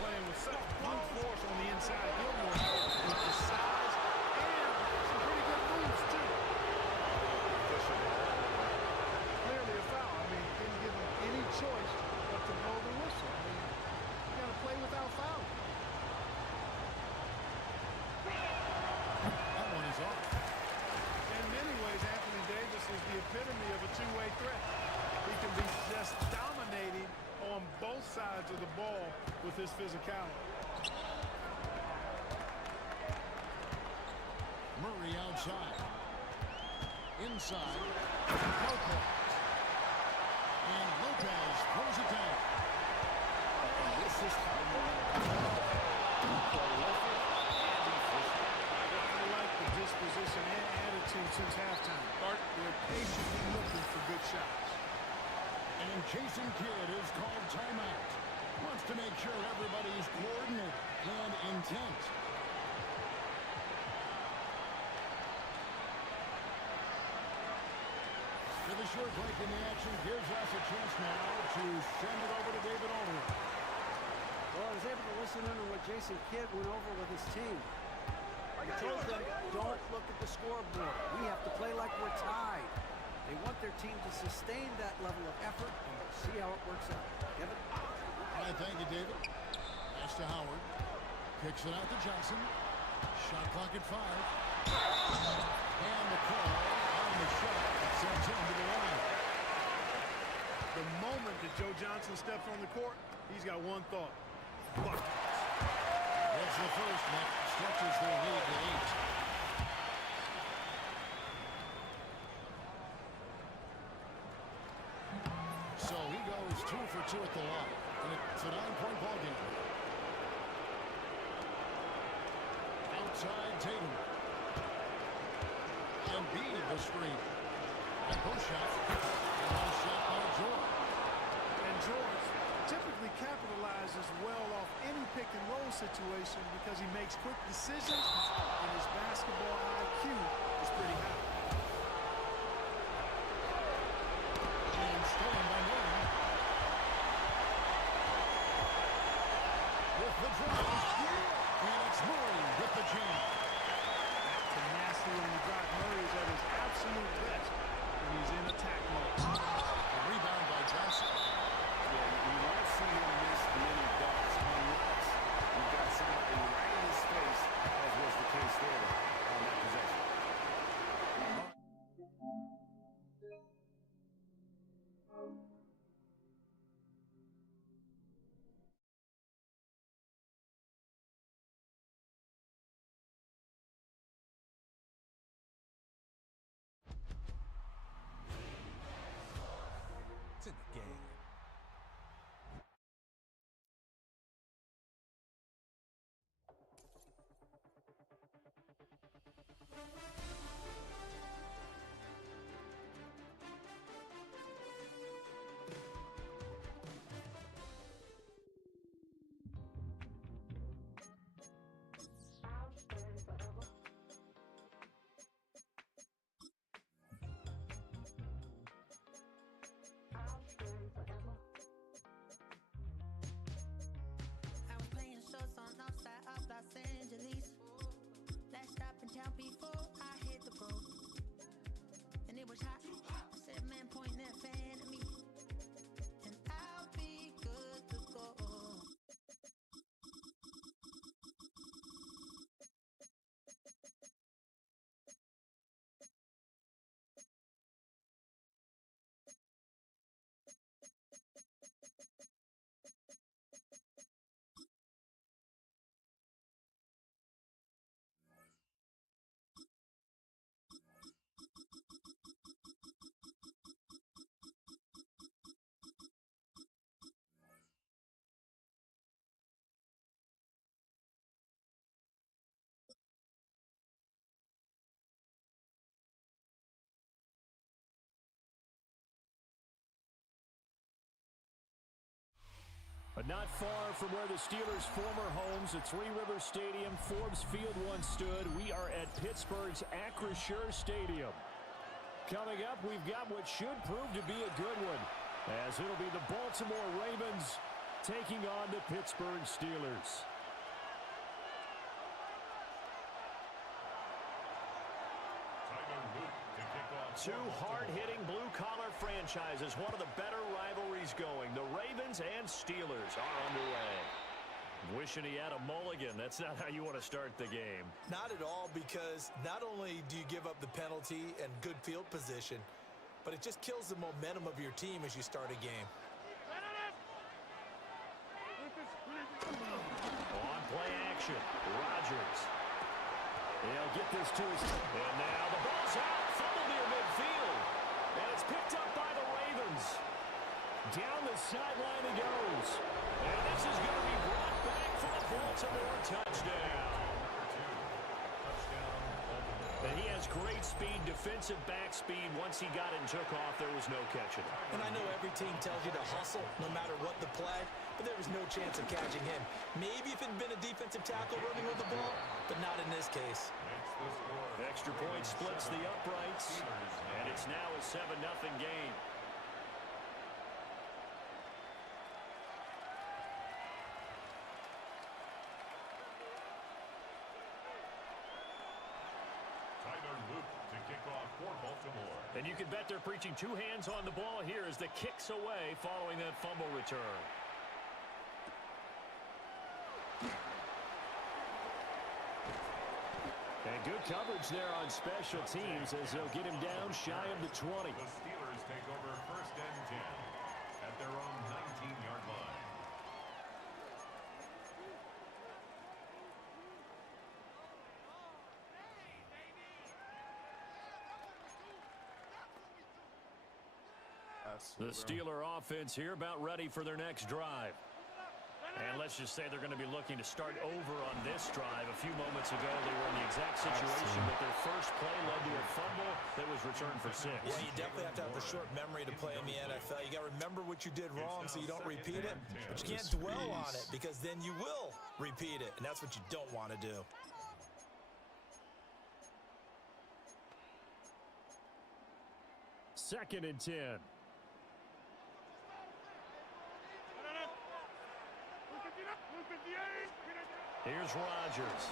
Playing with such brute force on the inside. Gilmore with the size and some pretty good moves, too. Clearly a foul. I mean, didn't give him any choice but to blow the whistle. I mean, you got to play without fouling. That one is off. In many ways, Anthony Davis to the ball with his physicality. Murray outside. Inside. Lopez. And Lopez throws it down. And this is how you want to prolific and efficient. I like the disposition and attitude since halftime. They're patiently looking for good shots. And Jason Kidd is called timeout. Wants to make sure everybody's coordinated and intent. The short break in the action gives us a chance now to send it over to David Aldridge. Well, I was able to listen in on what Jason Kidd went over with his team. He told them, don't look at the scoreboard. We have to play like we're tied. They want their team to sustain that level of effort, and we'll see how it works out. Kevin? All right, thank you, David. Pass to Howard. Kicks it out to Johnson. Shot clock at 5. And the call on the shot sends him to the line. The moment that Joe Johnson steps on the court, he's got one thought. Buckets. That's the first. That stretches their lead to 8. So he goes 2 for 2 at the line. And it's a 9-point ball game. Outside Tatum. And beat the screen. And post shot. And nice shot by George. And George typically capitalizes well off any pick-and-roll situation because he makes quick decisions and his basketball IQ is pretty high. And stolen by Murray. With the drive. And it's Murray with the jam. Tenacity on the drive. Murray is at his absolute best when he's in attack mode. A rebound by Johnson. Yeah, you won't see him miss many dunks unless you've got somebody right in his face, as was the case there on that possession. It's in the game. I was playing shows on outside of Los Angeles. Last stop in town before I hit the road. And it was hot. I said, man, point that fan at me. And I'll be good to go. But not far from where the Steelers' former homes at Three Rivers Stadium, Forbes Field once stood, we are at Pittsburgh's Acrisure Stadium. Coming up, we've got what should prove to be a good one, as it'll be the Baltimore Ravens taking on the Pittsburgh Steelers. Two hard-hitting blue-collar franchises, one of the better rivalries going. The Ravens and Steelers are underway. Wishing he had a mulligan. That's not how you want to start the game. Not at all, because not only do you give up the penalty and good field position, but it just kills the momentum of your team as you start a game. get this to his... And now the ball's out. Fumble near midfield. And it's picked up by the Ravens. Down the sideline he goes. And this is going to be brought back for a Baltimore touchdown. And he has great speed, defensive back speed. Once he got it and took off, there was no catching it. And I know every team tells you to hustle no matter what the play, but there was no chance of catching him. Maybe if it had been a defensive tackle running with the ball, but not in this case. Extra point splits the uprights, and it's now a 7-0 game. And you can bet they're preaching two hands on the ball here as the kick's away following that fumble return. And good coverage there on special teams as they'll get him down shy of the 20. The Steelers take over 1st and 10 at their own 19-yard line. The Steeler offense here about ready for their next drive. And let's just say they're going to be looking to start over on this drive. A few moments ago, they were in the exact situation that their first play led to a fumble that was returned for 6. Yeah, you definitely have to have the short memory to play in the NFL. You got to remember what you did wrong so you don't repeat it. But you can't dwell on it because then you will repeat it, and that's what you don't want to do. Second and 10. Here's Rodgers.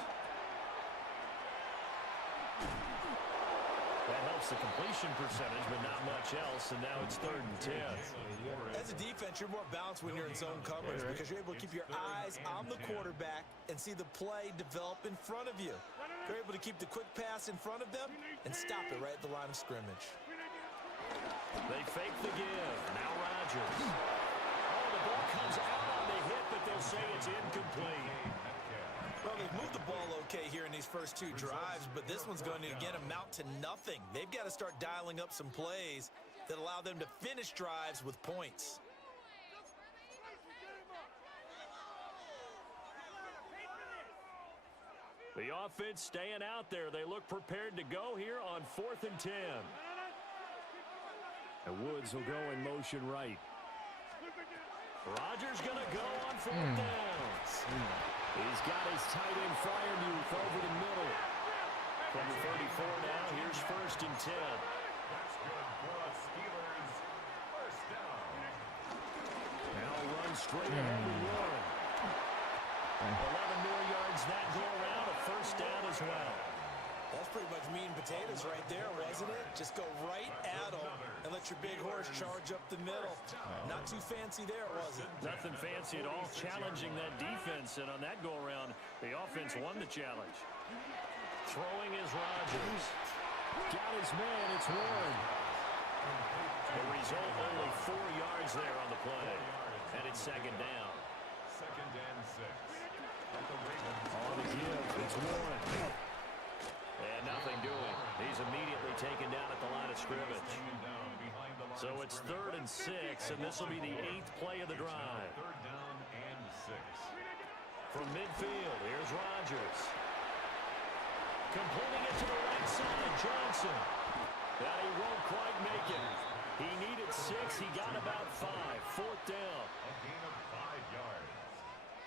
That helps the completion percentage, but not much else, and now it's 3rd and 10. As a defense, you're more balanced when you're in zone coverage because you're able to keep your eyes on the quarterback and see the play develop in front of you. You're able to keep the quick pass in front of them and stop it right at the line of scrimmage. They fake the give. Now Rodgers. Oh, the ball comes out on the hit, but they'll say it's incomplete. Well, they've moved the ball okay here in these first 2 drives, but this one's going to, again, amount to nothing. They've got to start dialing up some plays that allow them to finish drives with points. The offense staying out there. They look prepared to go here on 4th and 10. And Woods will go in motion right. Rodgers going to go on 4th downs. He's got his tight end Fryermuth over the middle. From the 34 now, here's 1st and 10. That's good for the Steelers. 1st down. Now run straight ahead to Warren. 11 more yards that go around, a 1st down as well. That's pretty much meat and potatoes right there, wasn't it? Just go right at them and let your big horse charge up the middle. Not too fancy there, was it? Nothing fancy at all, challenging that defense, and on that go-around, the offense won the challenge. Throwing is Rodgers. Got his man, it's Warren. The result, only 4 yards there on the play, and it's 2nd down. 2nd and 6. On the give, it's Warren. And nothing doing. He's immediately taken down at the line of scrimmage. So it's 3rd and 6, and this will be the 8th play of the drive. 3rd down and 6. From midfield, here's Rodgers. Completing it to the right side, Johnson. But he won't quite make it. He needed 6, he got about 5. 4th down. A gain of 5 yards.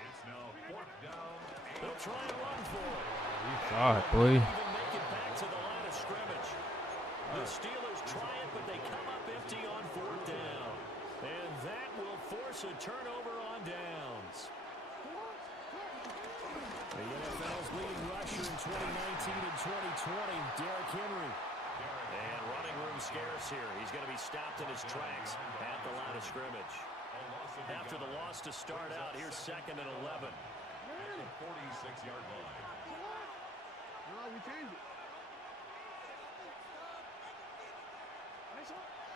It's now 4th down. They'll try and run for it. You thought, boy. Even make it back to the line of scrimmage. The Steelers try it, but they come up empty on 4th down. And that will force a turnover on downs. The NFL's leading rusher in 2019 and 2020, Derrick Henry. And running room scarce here. He's going to be stopped in his tracks at the line of scrimmage. After the loss to start out, here's 2nd and 11. At the 46-yard line. No, we changed it.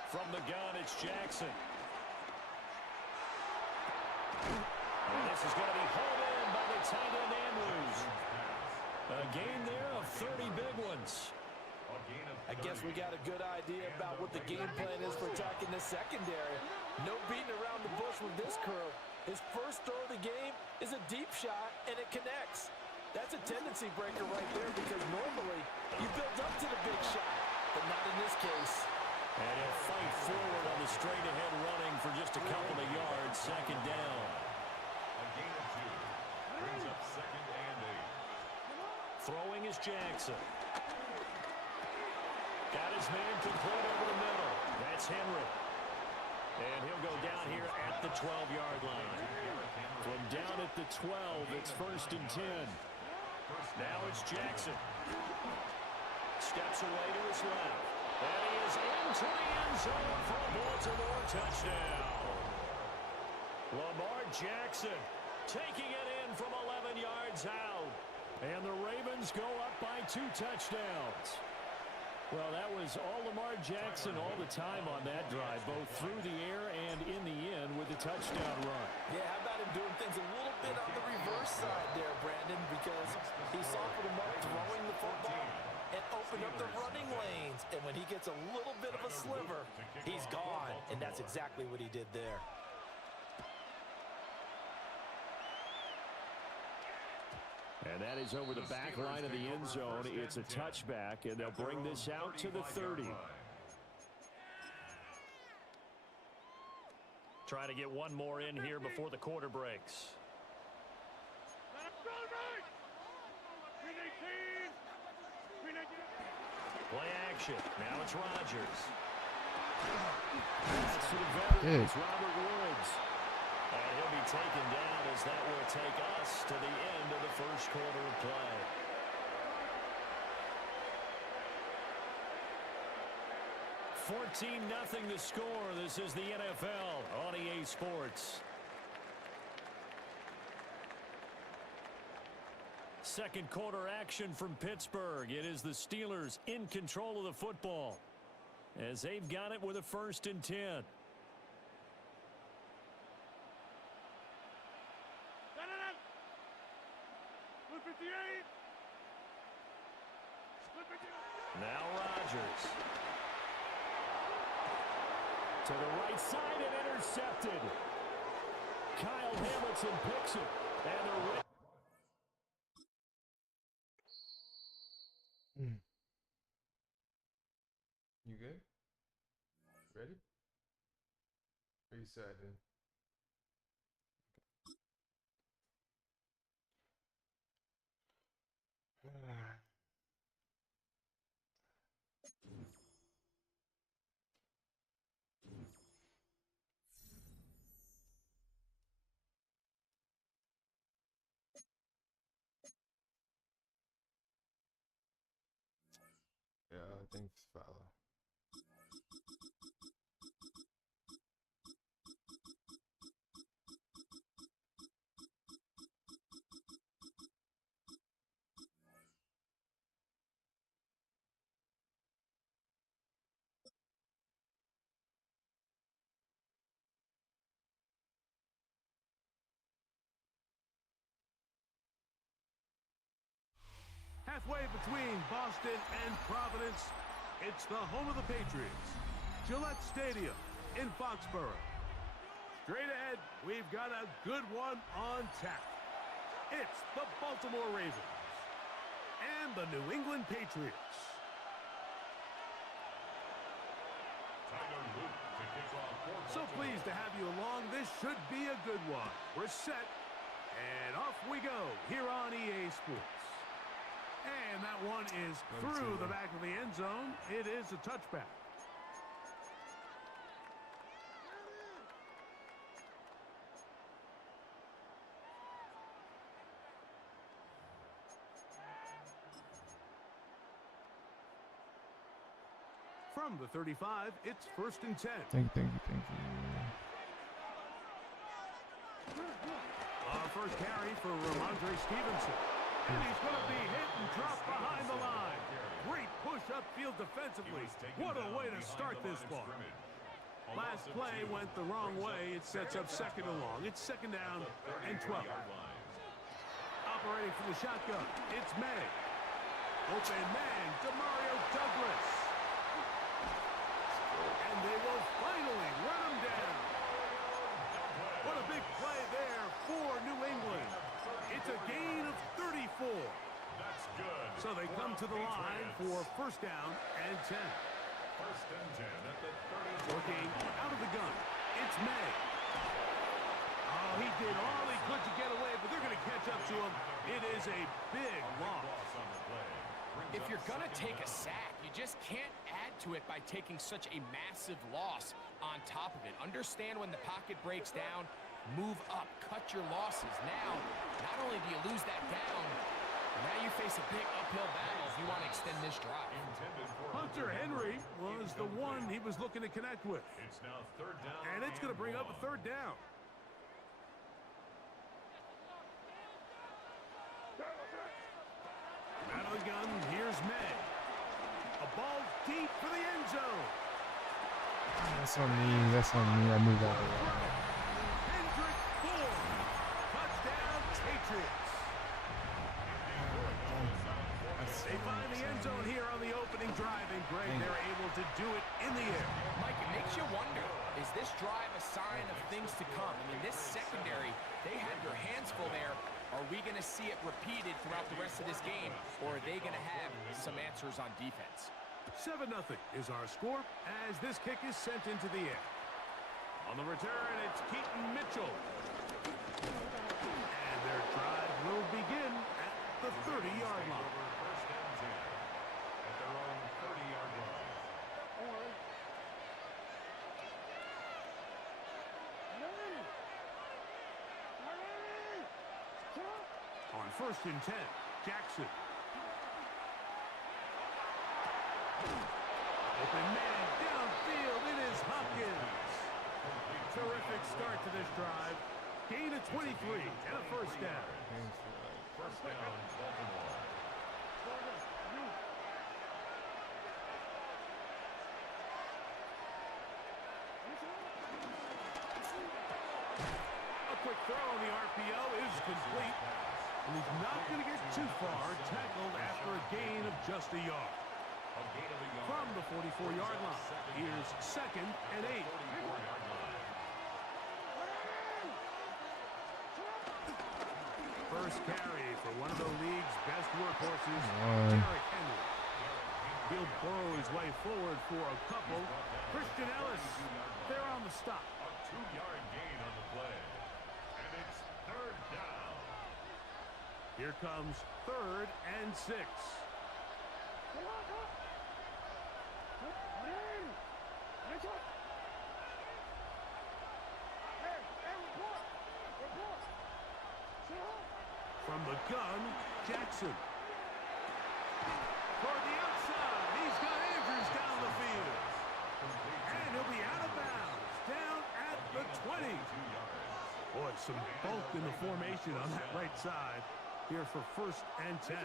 From the gun, it's Jackson. And this is going to be hauled in by the tight end Andrews. A gain there of 30 big ones. I guess we got a good idea about what the game plan is for attacking the secondary. No beating around the bush with this curl. His first throw of the game is a deep shot, and it connects. That's a tendency breaker right there because normally you build up to the big shot, but not in this case. And he'll fight forward on the straight-ahead running for just a couple of yards. Second down. A gain of 2. Brings up 2nd and 8. Throwing is Jackson. Got his man complete over the middle. That's Henry. And he'll go down here at the 12-yard line. From down at the 12, it's 1st and 10. Now it's Jackson. Steps away to his left. And he is into the end zone for a Baltimore touchdown. Lamar Jackson taking it in from 11 yards out. And the Ravens go up by 2 touchdowns. Well, that was all Lamar Jackson all the time on that drive, both through the air and in the end with the touchdown run. Yeah, how about him doing things a little bit on the reverse side there, Brandon, because he softened him up throwing the football and opened up the running lanes. And when he gets a little bit of a sliver, he's gone. And that's exactly what he did there. And that is over the back line of the end zone. It's a touchback, and they'll bring this out to the 30. Trying to get one more in here before the quarter breaks. Play action. Now it's Rodgers. That's to the veterans, Robert Woods. And he'll be taken down as that will take us to the end of the first quarter of play. $14-0 the score. This is the NFL on EA Sports. Second quarter action from Pittsburgh. It is the Steelers in control of the football as they've got it with a 1st and 10. Now Rodgers. To the right side and intercepted. Kyle Hamilton picks it. And the You good? Ready? Are you set then? Yeah, thanks, follow. Halfway between Boston and Providence, it's the home of the Patriots, Gillette Stadium in Foxborough. Straight ahead, we've got a good one on tap. It's the Baltimore Ravens and the New England Patriots. So pleased to have you along. This should be a good one. We're set, and off we go here on EA Sports. And that one is through the back of the end zone. It is a touchback. From the 35, it's 1st and 10. Thank you. Our first carry for Ramondre Stevenson. And he's going to be hit and dropped behind the line. Great push upfield defensively. What a way to start this ball. Last play went the wrong way. It sets up 2nd and long. It's 2nd down and 12. Operating from the shotgun, it's May. Open man, Demario Douglas. And they will finally run him down. What a big play there for New England. It's a gain of 34. That's good. So they come to the line for first down and 10. First and 10 at the 30. Working out of the gun. It's May. Oh, he did all he could to get away, but they're going to catch up to him. It is a big loss. On the play. If you're going to take a sack, you just can't add to it by taking such a massive loss on top of it. Understand when the pocket breaks down, move up, cut your losses. Now, not only do you lose that down, now you face a big uphill battle if you want to extend this drive. Hunter Henry was the one he was looking to connect with. It's now third down. And it's going to bring up a third down. Out of the gun, here's May. A ball deep for the end zone. That's on me. That's on me. I moved out of the way. Hendrick Ford. Touchdown, Patriots. They find the end zone here on the opening drive, and Greg, they're able to do it in the air. Mike, it makes you wonder, is this drive a sign of things to come? I mean, this secondary, they had their hands full there. Are we going to see it repeated throughout the rest of this game, or are they going to have some answers on defense? 7-0 is our score as this kick is sent into the air. On the return, it's Keaton Mitchell. And their drive will begin at the 30-yard line. First and 10 at their own 30-yard line. On first and 10, Jackson. Open man downfield. It is Hopkins. Terrific start to this drive. Gain of 23 and a first down. First down, Baltimore. A quick throw on the RPO is complete. And he's not going to get too far, tackled after a gain of just a yard. From the 44-yard line, here's second and 8. First carry for one of the league's best workhorses, Derrick Henry. He'll burrow his way forward for a couple. Christian Ellis, they're on the stop. A 2-yard gain on the play. And it's third down. Here comes third and 6. From the gun, Jackson. Toward the outside, he's got Andrews down the field. And he'll be out of bounds, down at the 20. Boy, some bulk in the formation on that right side here for first and 10.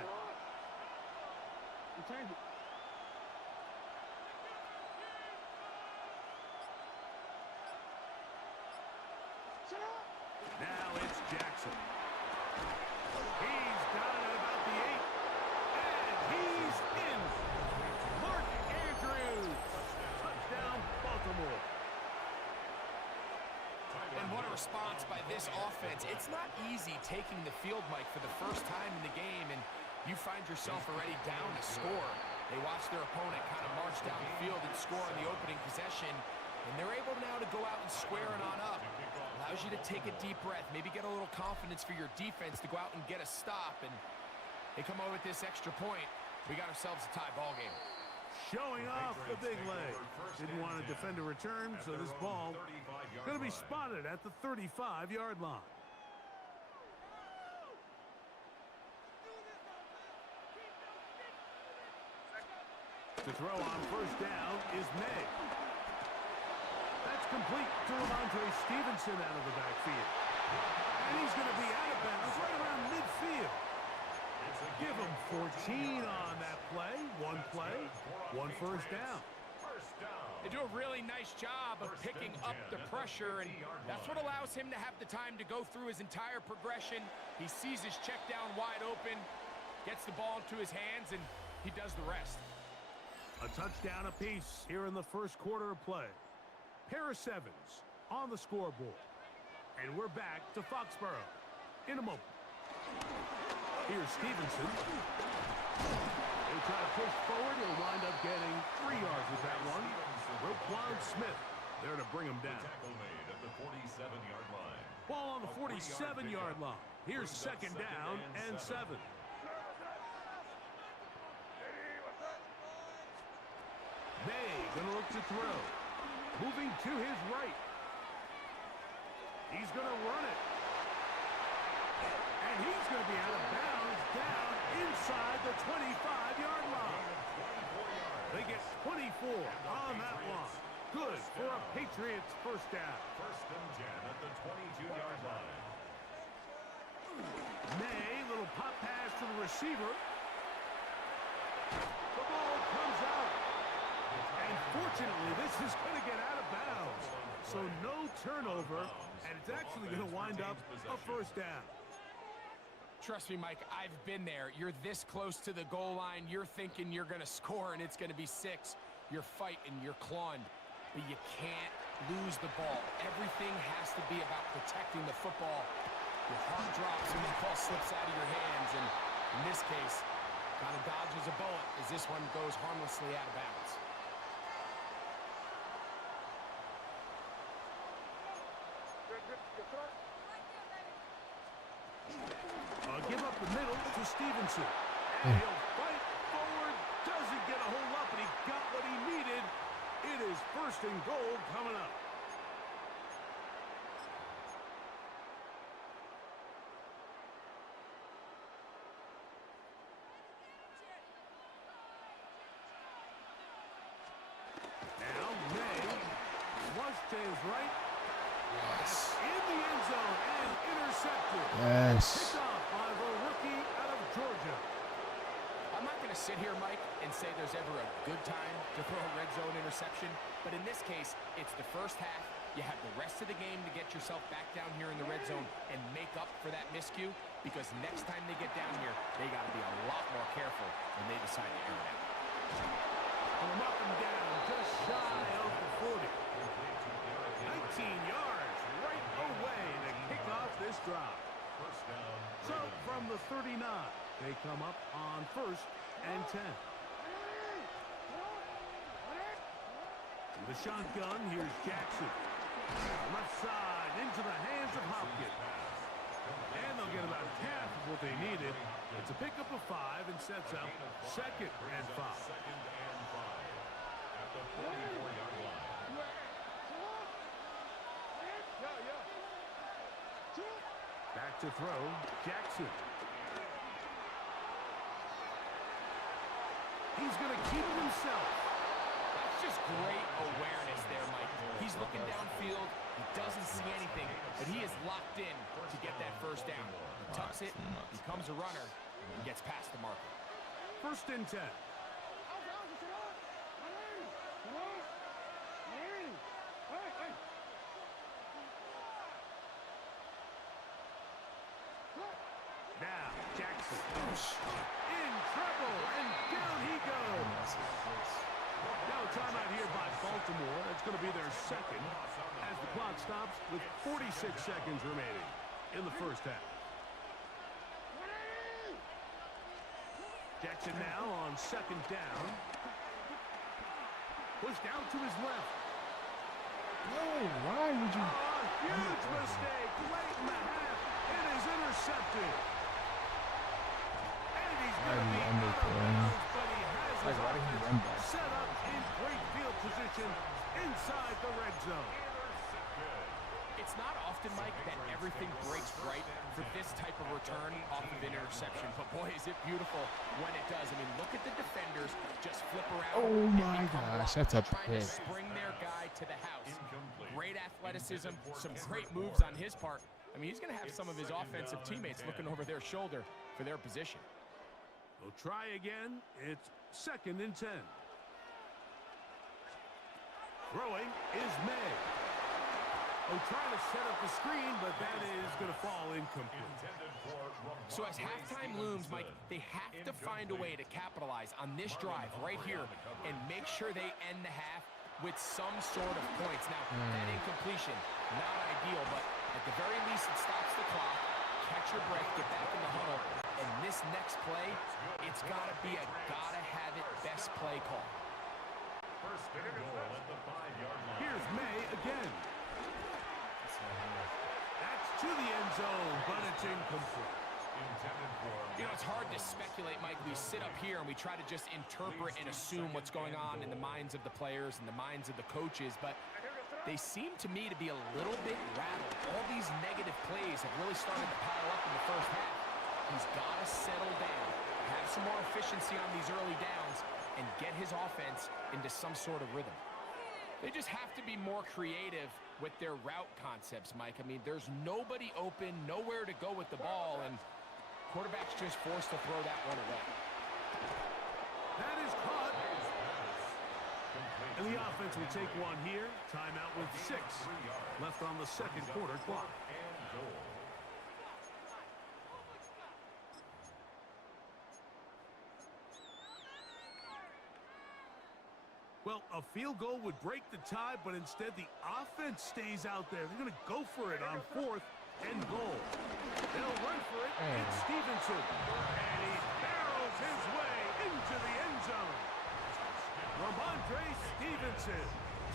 Now it's Jackson. He's got it at about the 8. And he's in. Mark Andrews. Touchdown, Baltimore. And what a response by this offense. It's not easy taking the field, Mike, for the first time in the game, and you find yourself already down to score. They watch their opponent kind of march down the field and score on the opening possession, and they're able now to go out and square it on up. Allows you to take a deep breath, maybe get a little confidence for your defense to go out and get a stop, and they come over with this extra point. We got ourselves a tie ball game. Showing off the big leg. Didn't want to defend a return, so this ball going to be spotted at the 35-yard line. To throw on first down is May. That's complete to Ramondre Stevenson out of the backfield. And he's going to be out of bounds right around midfield. Give him 14 on that play. One first down. They do a really nice job of picking up the pressure, and that's what allows him to have the time to go through his entire progression. He sees his check down wide open, gets the ball into his hands, and he does the rest. A touchdown apiece here in the first quarter of play. Pair of sevens on the scoreboard. And we're back to Foxborough in a moment. Here's Stevenson. They try to push forward. He'll wind up getting 3 yards with that one. Roquan Smith there to bring him down. Tackle made at the 47-yard line. Ball on the 47-yard line. Here's second down and 7. May gonna look to throw. Moving to his right. He's gonna run it. And he's gonna be out of bounds down inside the 25-yard line. They get 24 on that one. Good for a Patriots first down. First and 10 at the 22-yard line. May, little pop pass to the receiver. The ball comes out. And fortunately, this is going to get out of bounds. So no turnover, and it's actually going to wind up a first down. Trust me, Mike, I've been there. You're this close to the goal line. You're thinking you're going to score, and it's going to be 6. You're fighting, you're clawing, but you can't lose the ball. Everything has to be about protecting the football. Your heart drops when the ball slips out of your hands, and in this case, kind of dodges a bullet as this one goes harmlessly out of bounds. Give up the middle to Stevenson. And he'll fight forward. Doesn't get a hold up, and he got what he needed. It is first and goal coming up. Now May flushed to his right. Yes. In the end zone and intercepted. Yes. Picked off by the rookie out of Georgia. I'm not going to sit here, Mike, and say there's ever a good time to throw a red zone interception, but in this case, it's the first half. You have the rest of the game to get yourself back down here in the red zone and make up for that miscue, because next time they get down here, they got to be a lot more careful when they decide to air it out. Pull him up and down, just shy of the 40. 19 yards right away to kick off this drive. First down. So from the 39, they come up on first and 10. The shotgun, here's Jackson. Left side into the hands of Hopkins. And they'll get about half of what they needed. It's a pickup of 5 and sets up second and 5. Second and 5 at the 44-yard line. Back to throw, Jackson. He's going to keep it himself. That's just great awareness there, Mike. He's looking downfield. He doesn't see anything, but he is locked in to get that first down. He tucks it, becomes a runner, and gets past the marker. First and 10. Now, Jackson. In trouble, and down he goes. Now a timeout here by Baltimore. That's going to be their second as the clock stops with 46 seconds remaining in the first half. Jackson now on second down. Pushed out to his left. No, why would you? Oh, huge mistake late in the half. It is intercepted. And he's going to be out of bounds, but he has his offense set up in great field position inside the red zone. It's not often, Mike, that everything breaks right for this type of return off of an interception. But, boy, is it beautiful when it does. I mean, look at the defenders just flip around. Oh, my gosh, that's a trying to pick. spring their guy to the house. Great athleticism, some great moves on his part. I mean, he's going to have some of his offensive teammates looking over their shoulder for their position. We'll try again. It's second and 10. Throwing is May. Oh, trying to set up the screen, but that is going to fall incomplete. So as halftime looms, Mike, they have to find a way to capitalize on this drive right here and make sure they end the half with some sort of points. Now, that incompletion, not ideal, but at the very least, it stops the clock. Catch your breath, get back in the huddle, and this next play, it's got to be a gotta-have-it best play call. First and goal at the 5-yard line. Here's May again. That's to the end zone, but it's incomplete. You know, it's hard to speculate, Mike. We sit up here and we try to just interpret and assume what's going on in the minds of the players and the minds of the coaches, but they seem to me to be a little bit rattled. All these negative plays have really started to pile up in the first half. He's got to settle down, have some more efficiency on these early downs, and get his offense into some sort of rhythm. They just have to be more creative with their route concepts, Mike. I mean, there's nobody open, nowhere to go with the ball, and quarterback's just forced to throw that one away. That is caught. And the offense will take one here. Timeout with 6 left on the second quarter clock. Well, a field goal would break the tie, but instead the offense stays out there. They're going to go for it on 4th and goal. They'll run for it. It's Stevenson. And he barrels his way into the end zone. Ramondre Stevenson.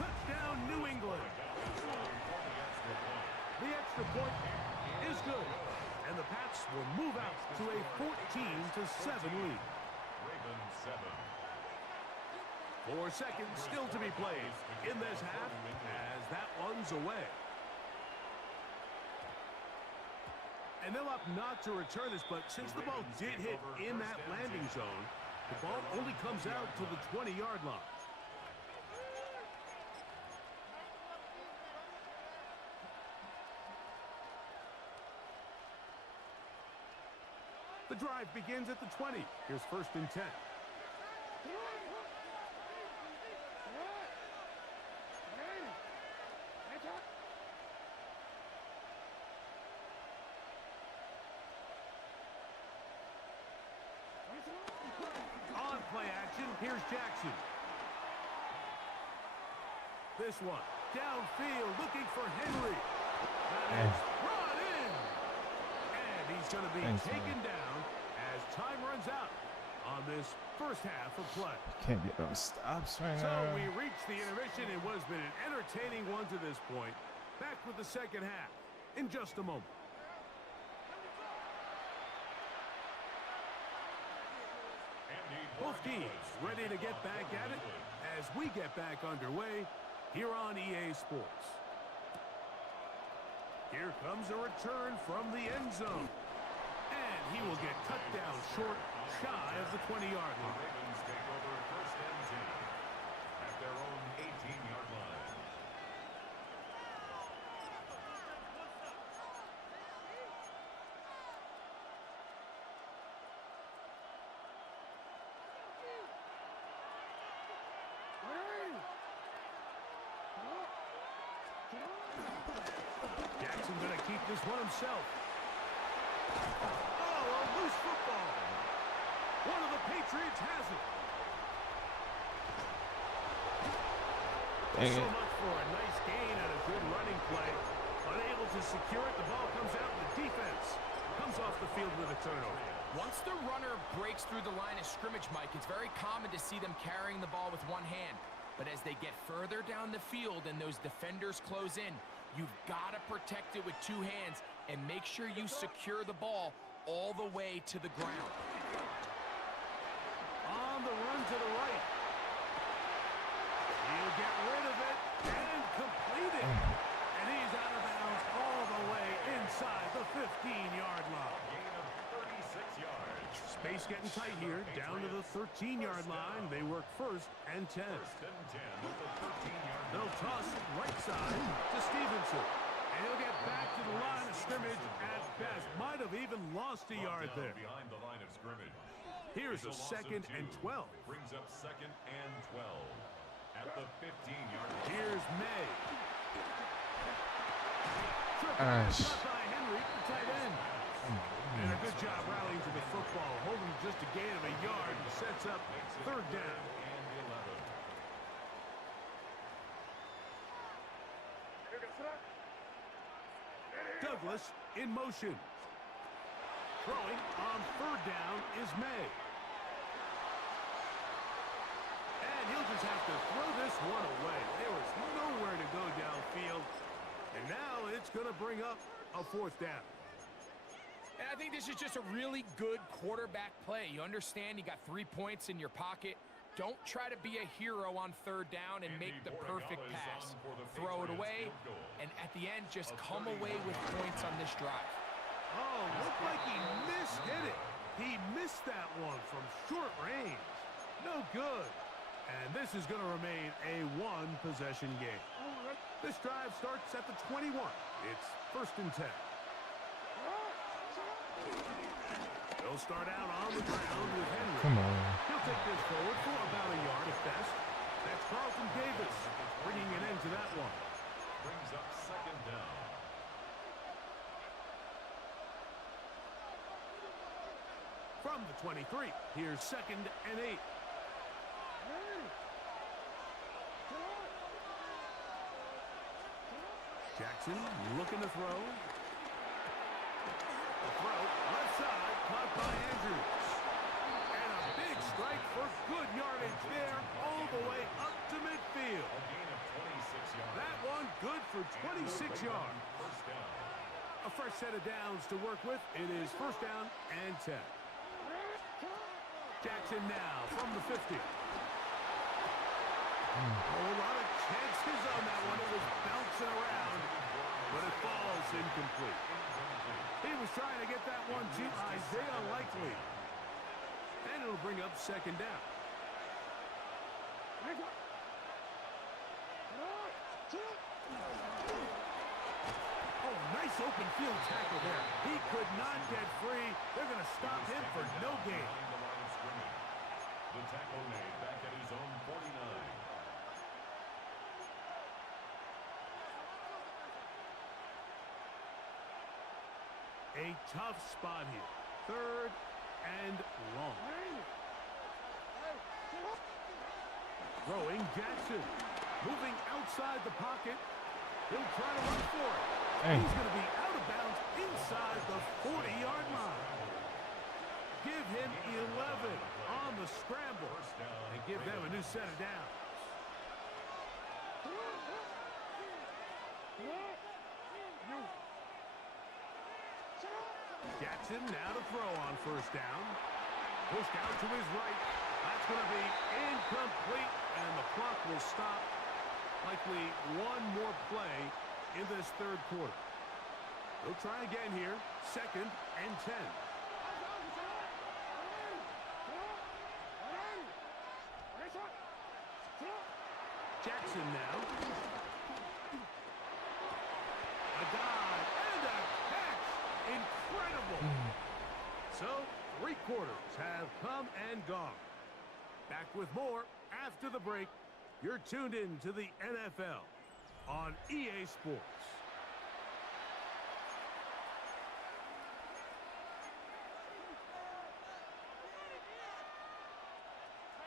Touchdown, New England. The extra point is good. And the Pats will move out to a 14-7 lead. Ravens 7. 4 seconds still to be played in this half as that one's away. And they'll opt not to return this, but since the ball did hit in that landing zone, the ball only comes out to the 20-yard line. The drive begins at the 20. Here's 1st and 10. On play action, here's Jackson. This one, downfield, looking for Henry. That is brought in. And he's going to be taken down as time runs out on this first half of play. Can't get those stops right So now. we reach the intermission in what has been an entertaining one to this point. Back with the second half in just a moment. Both teams ready to get back at it as we get back underway here on EA Sports. Here comes a return from the end zone. And he will get cut down short, shy of the 20-yard line. Ravens take over 1st and 10 at their own 18-yard line. Jackson going to keep this one himself. Oh, a loose football. One of the Patriots has it. Dang So it. much for a nice gain and a good running play. Unable to secure it, the ball comes out, and the defense comes off the field with a turnover. Once the runner breaks through the line of scrimmage, Mike, it's very common to see them carrying the ball with one hand. But as they get further down the field and those defenders close in, you've got to protect it with 2 hands and make sure you secure the ball all the way to the ground. On the run to the right. He'll get rid of it and complete it. And he's out of bounds all the way inside the 15-yard line. Gain of 36 yards. Space getting tight here, down to the 13-yard line. They work 1st and 10. 1st and 10 at the 13-yard line. They'll toss it right side to Stevenson. And he'll get back to the line of scrimmage at best. Might have even lost a yard there. Behind the line of scrimmage. Here's a 2nd and 12. Brings up 2nd and 12 at the 15-yard line. Here's May. Gosh. Shot by Henry, the tight end. And a good job rallying to the football, holding just a gain of a yard and sets up third down. Douglas in motion. Throwing on third down is May. And he'll just have to throw this one away. There was nowhere to go downfield. And now it's going to bring up a fourth down. And I think this is just a really good quarterback play. You understand you got 3 points in your pocket. Don't try to be a hero on third down and make the perfect pass. Throw it away, and at the end, just come away with points on this drive. Oh, looked like he mishit it. He missed that one from short range. No good. And this is going to remain a one-possession game. This drive starts at the 21. It's 1st and 10. They'll start out on the ground with Henry. Come on. He'll take this forward for about a yard at best. That's Carlton Davis bringing an end to that one. Brings up 2nd down. From the 23, here's 2nd and 8. Jackson looking to throw. The throw, left side, caught by Andrews. And a big strike for good yardage there, all the way up to midfield. A gain of 26 yards. That one good for 26 yards. First down. A fresh set of downs to work with. It is 1st down and 10. Jackson now from the 50. A whole lot of chances on that one. It was bouncing around, but it falls incomplete. He was trying to get that one to Isaiah Likely. And it'll bring up 2nd down. Oh, nice open field tackle there. He could not get free. They're going to stop him for no gain. Behind the line of scrimmage. The tackle made back at his own 49. A tough spot here. 3rd and long. Throwing Jackson. Moving outside the pocket. He'll try to run for it. Hey. He's going to be out of bounds inside the 40-yard line. Give him 11 on the scramble and give them a new set of downs. Jackson now to throw on 1st down. Pushed out to his right. That's going to be incomplete, and the clock will stop. Likely one more play in this 3rd quarter. They'll try again here. 2nd and 10. Jackson now. A dive and a catch. Incredible. So, 3 quarters have come and gone. Back with more after the break. You're tuned in to the NFL on EA Sports.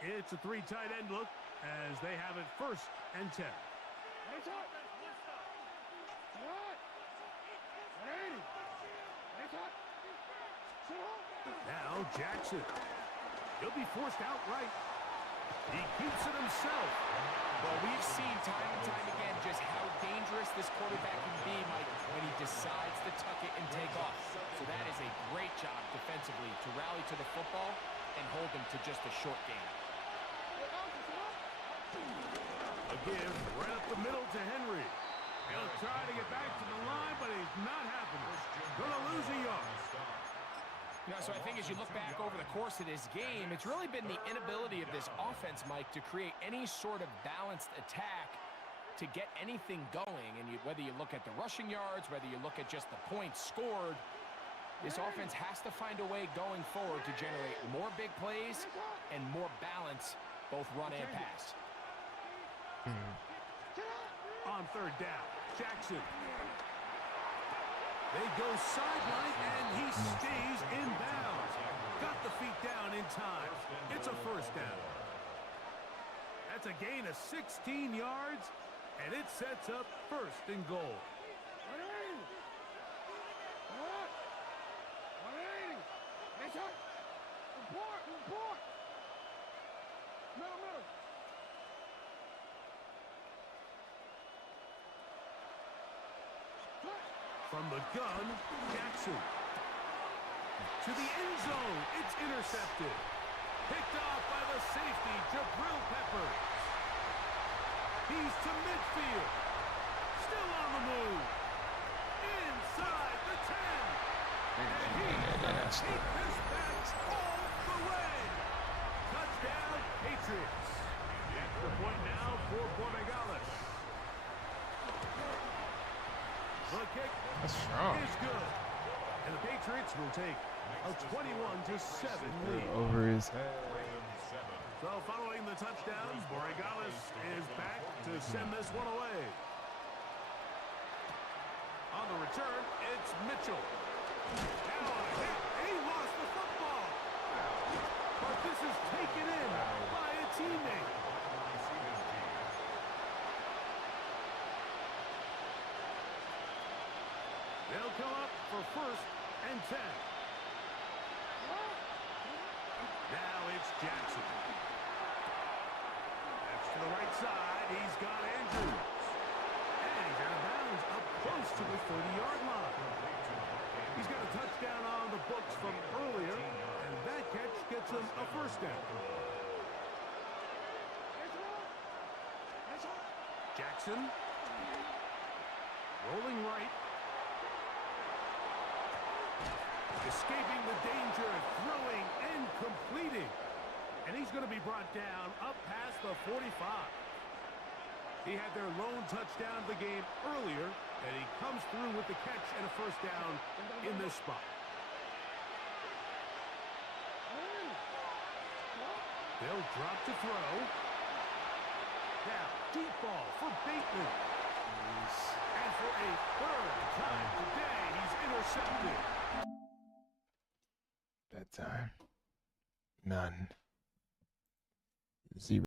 It's a 3 tight end look as they have it 1st and 10. Now Jackson. He'll be forced outright. He keeps it himself. Well, we've seen time and time again just how dangerous this quarterback can be, Mike, when he decides to tuck it and take off. So that is a great job defensively to rally to the football and hold him to just a short game. A give right up the middle to Henry. He'll try to get back to the line, but he's not happening. Gonna lose a yard. You know, so I think as you look back over the course of this game, it's really been the inability of this offense, Mike, to create any sort of balanced attack to get anything going. And whether you look at the rushing yards, whether you look at just the points scored, this offense has to find a way going forward to generate more big plays and more balance, both run and pass. On 3rd down, Jackson. They go sideline, and he stays in bounds. Got the feet down in time. It's a first down. That's a gain of 16 yards, and it sets up first and goal. From the gun, Jackson. To the end zone, it's intercepted. Picked off by the safety, Jabril Peppers. He's to midfield. Still on the move. Inside the 10. And he's going to take this back all the way. Touchdown, Patriots. Extra point now for Borregales. The kick is good. And the Patriots will take a 21-7 lead. Over his head. So following the touchdown, Borregales is back to send this one away. On the return, it's Mitchell. Now a hit. He lost the football. But this is taken in by a teammate. They'll come up for first and 10. Now it's Jackson. That's to the right side. He's got Andrews. And he's out of bounds up close to the 30-yard line. He's got a touchdown on the books from earlier, and that catch gets him a first down. Jackson. Rolling right. Escaping the danger, throwing and completing. And he's going to be brought down up past the 45. He had their lone touchdown of the game earlier, and he comes through with the catch and a first down in this spot. They'll drop to throw. Now, deep ball for Bateman. And for a third time today, he's intercepted. That time. None. 0.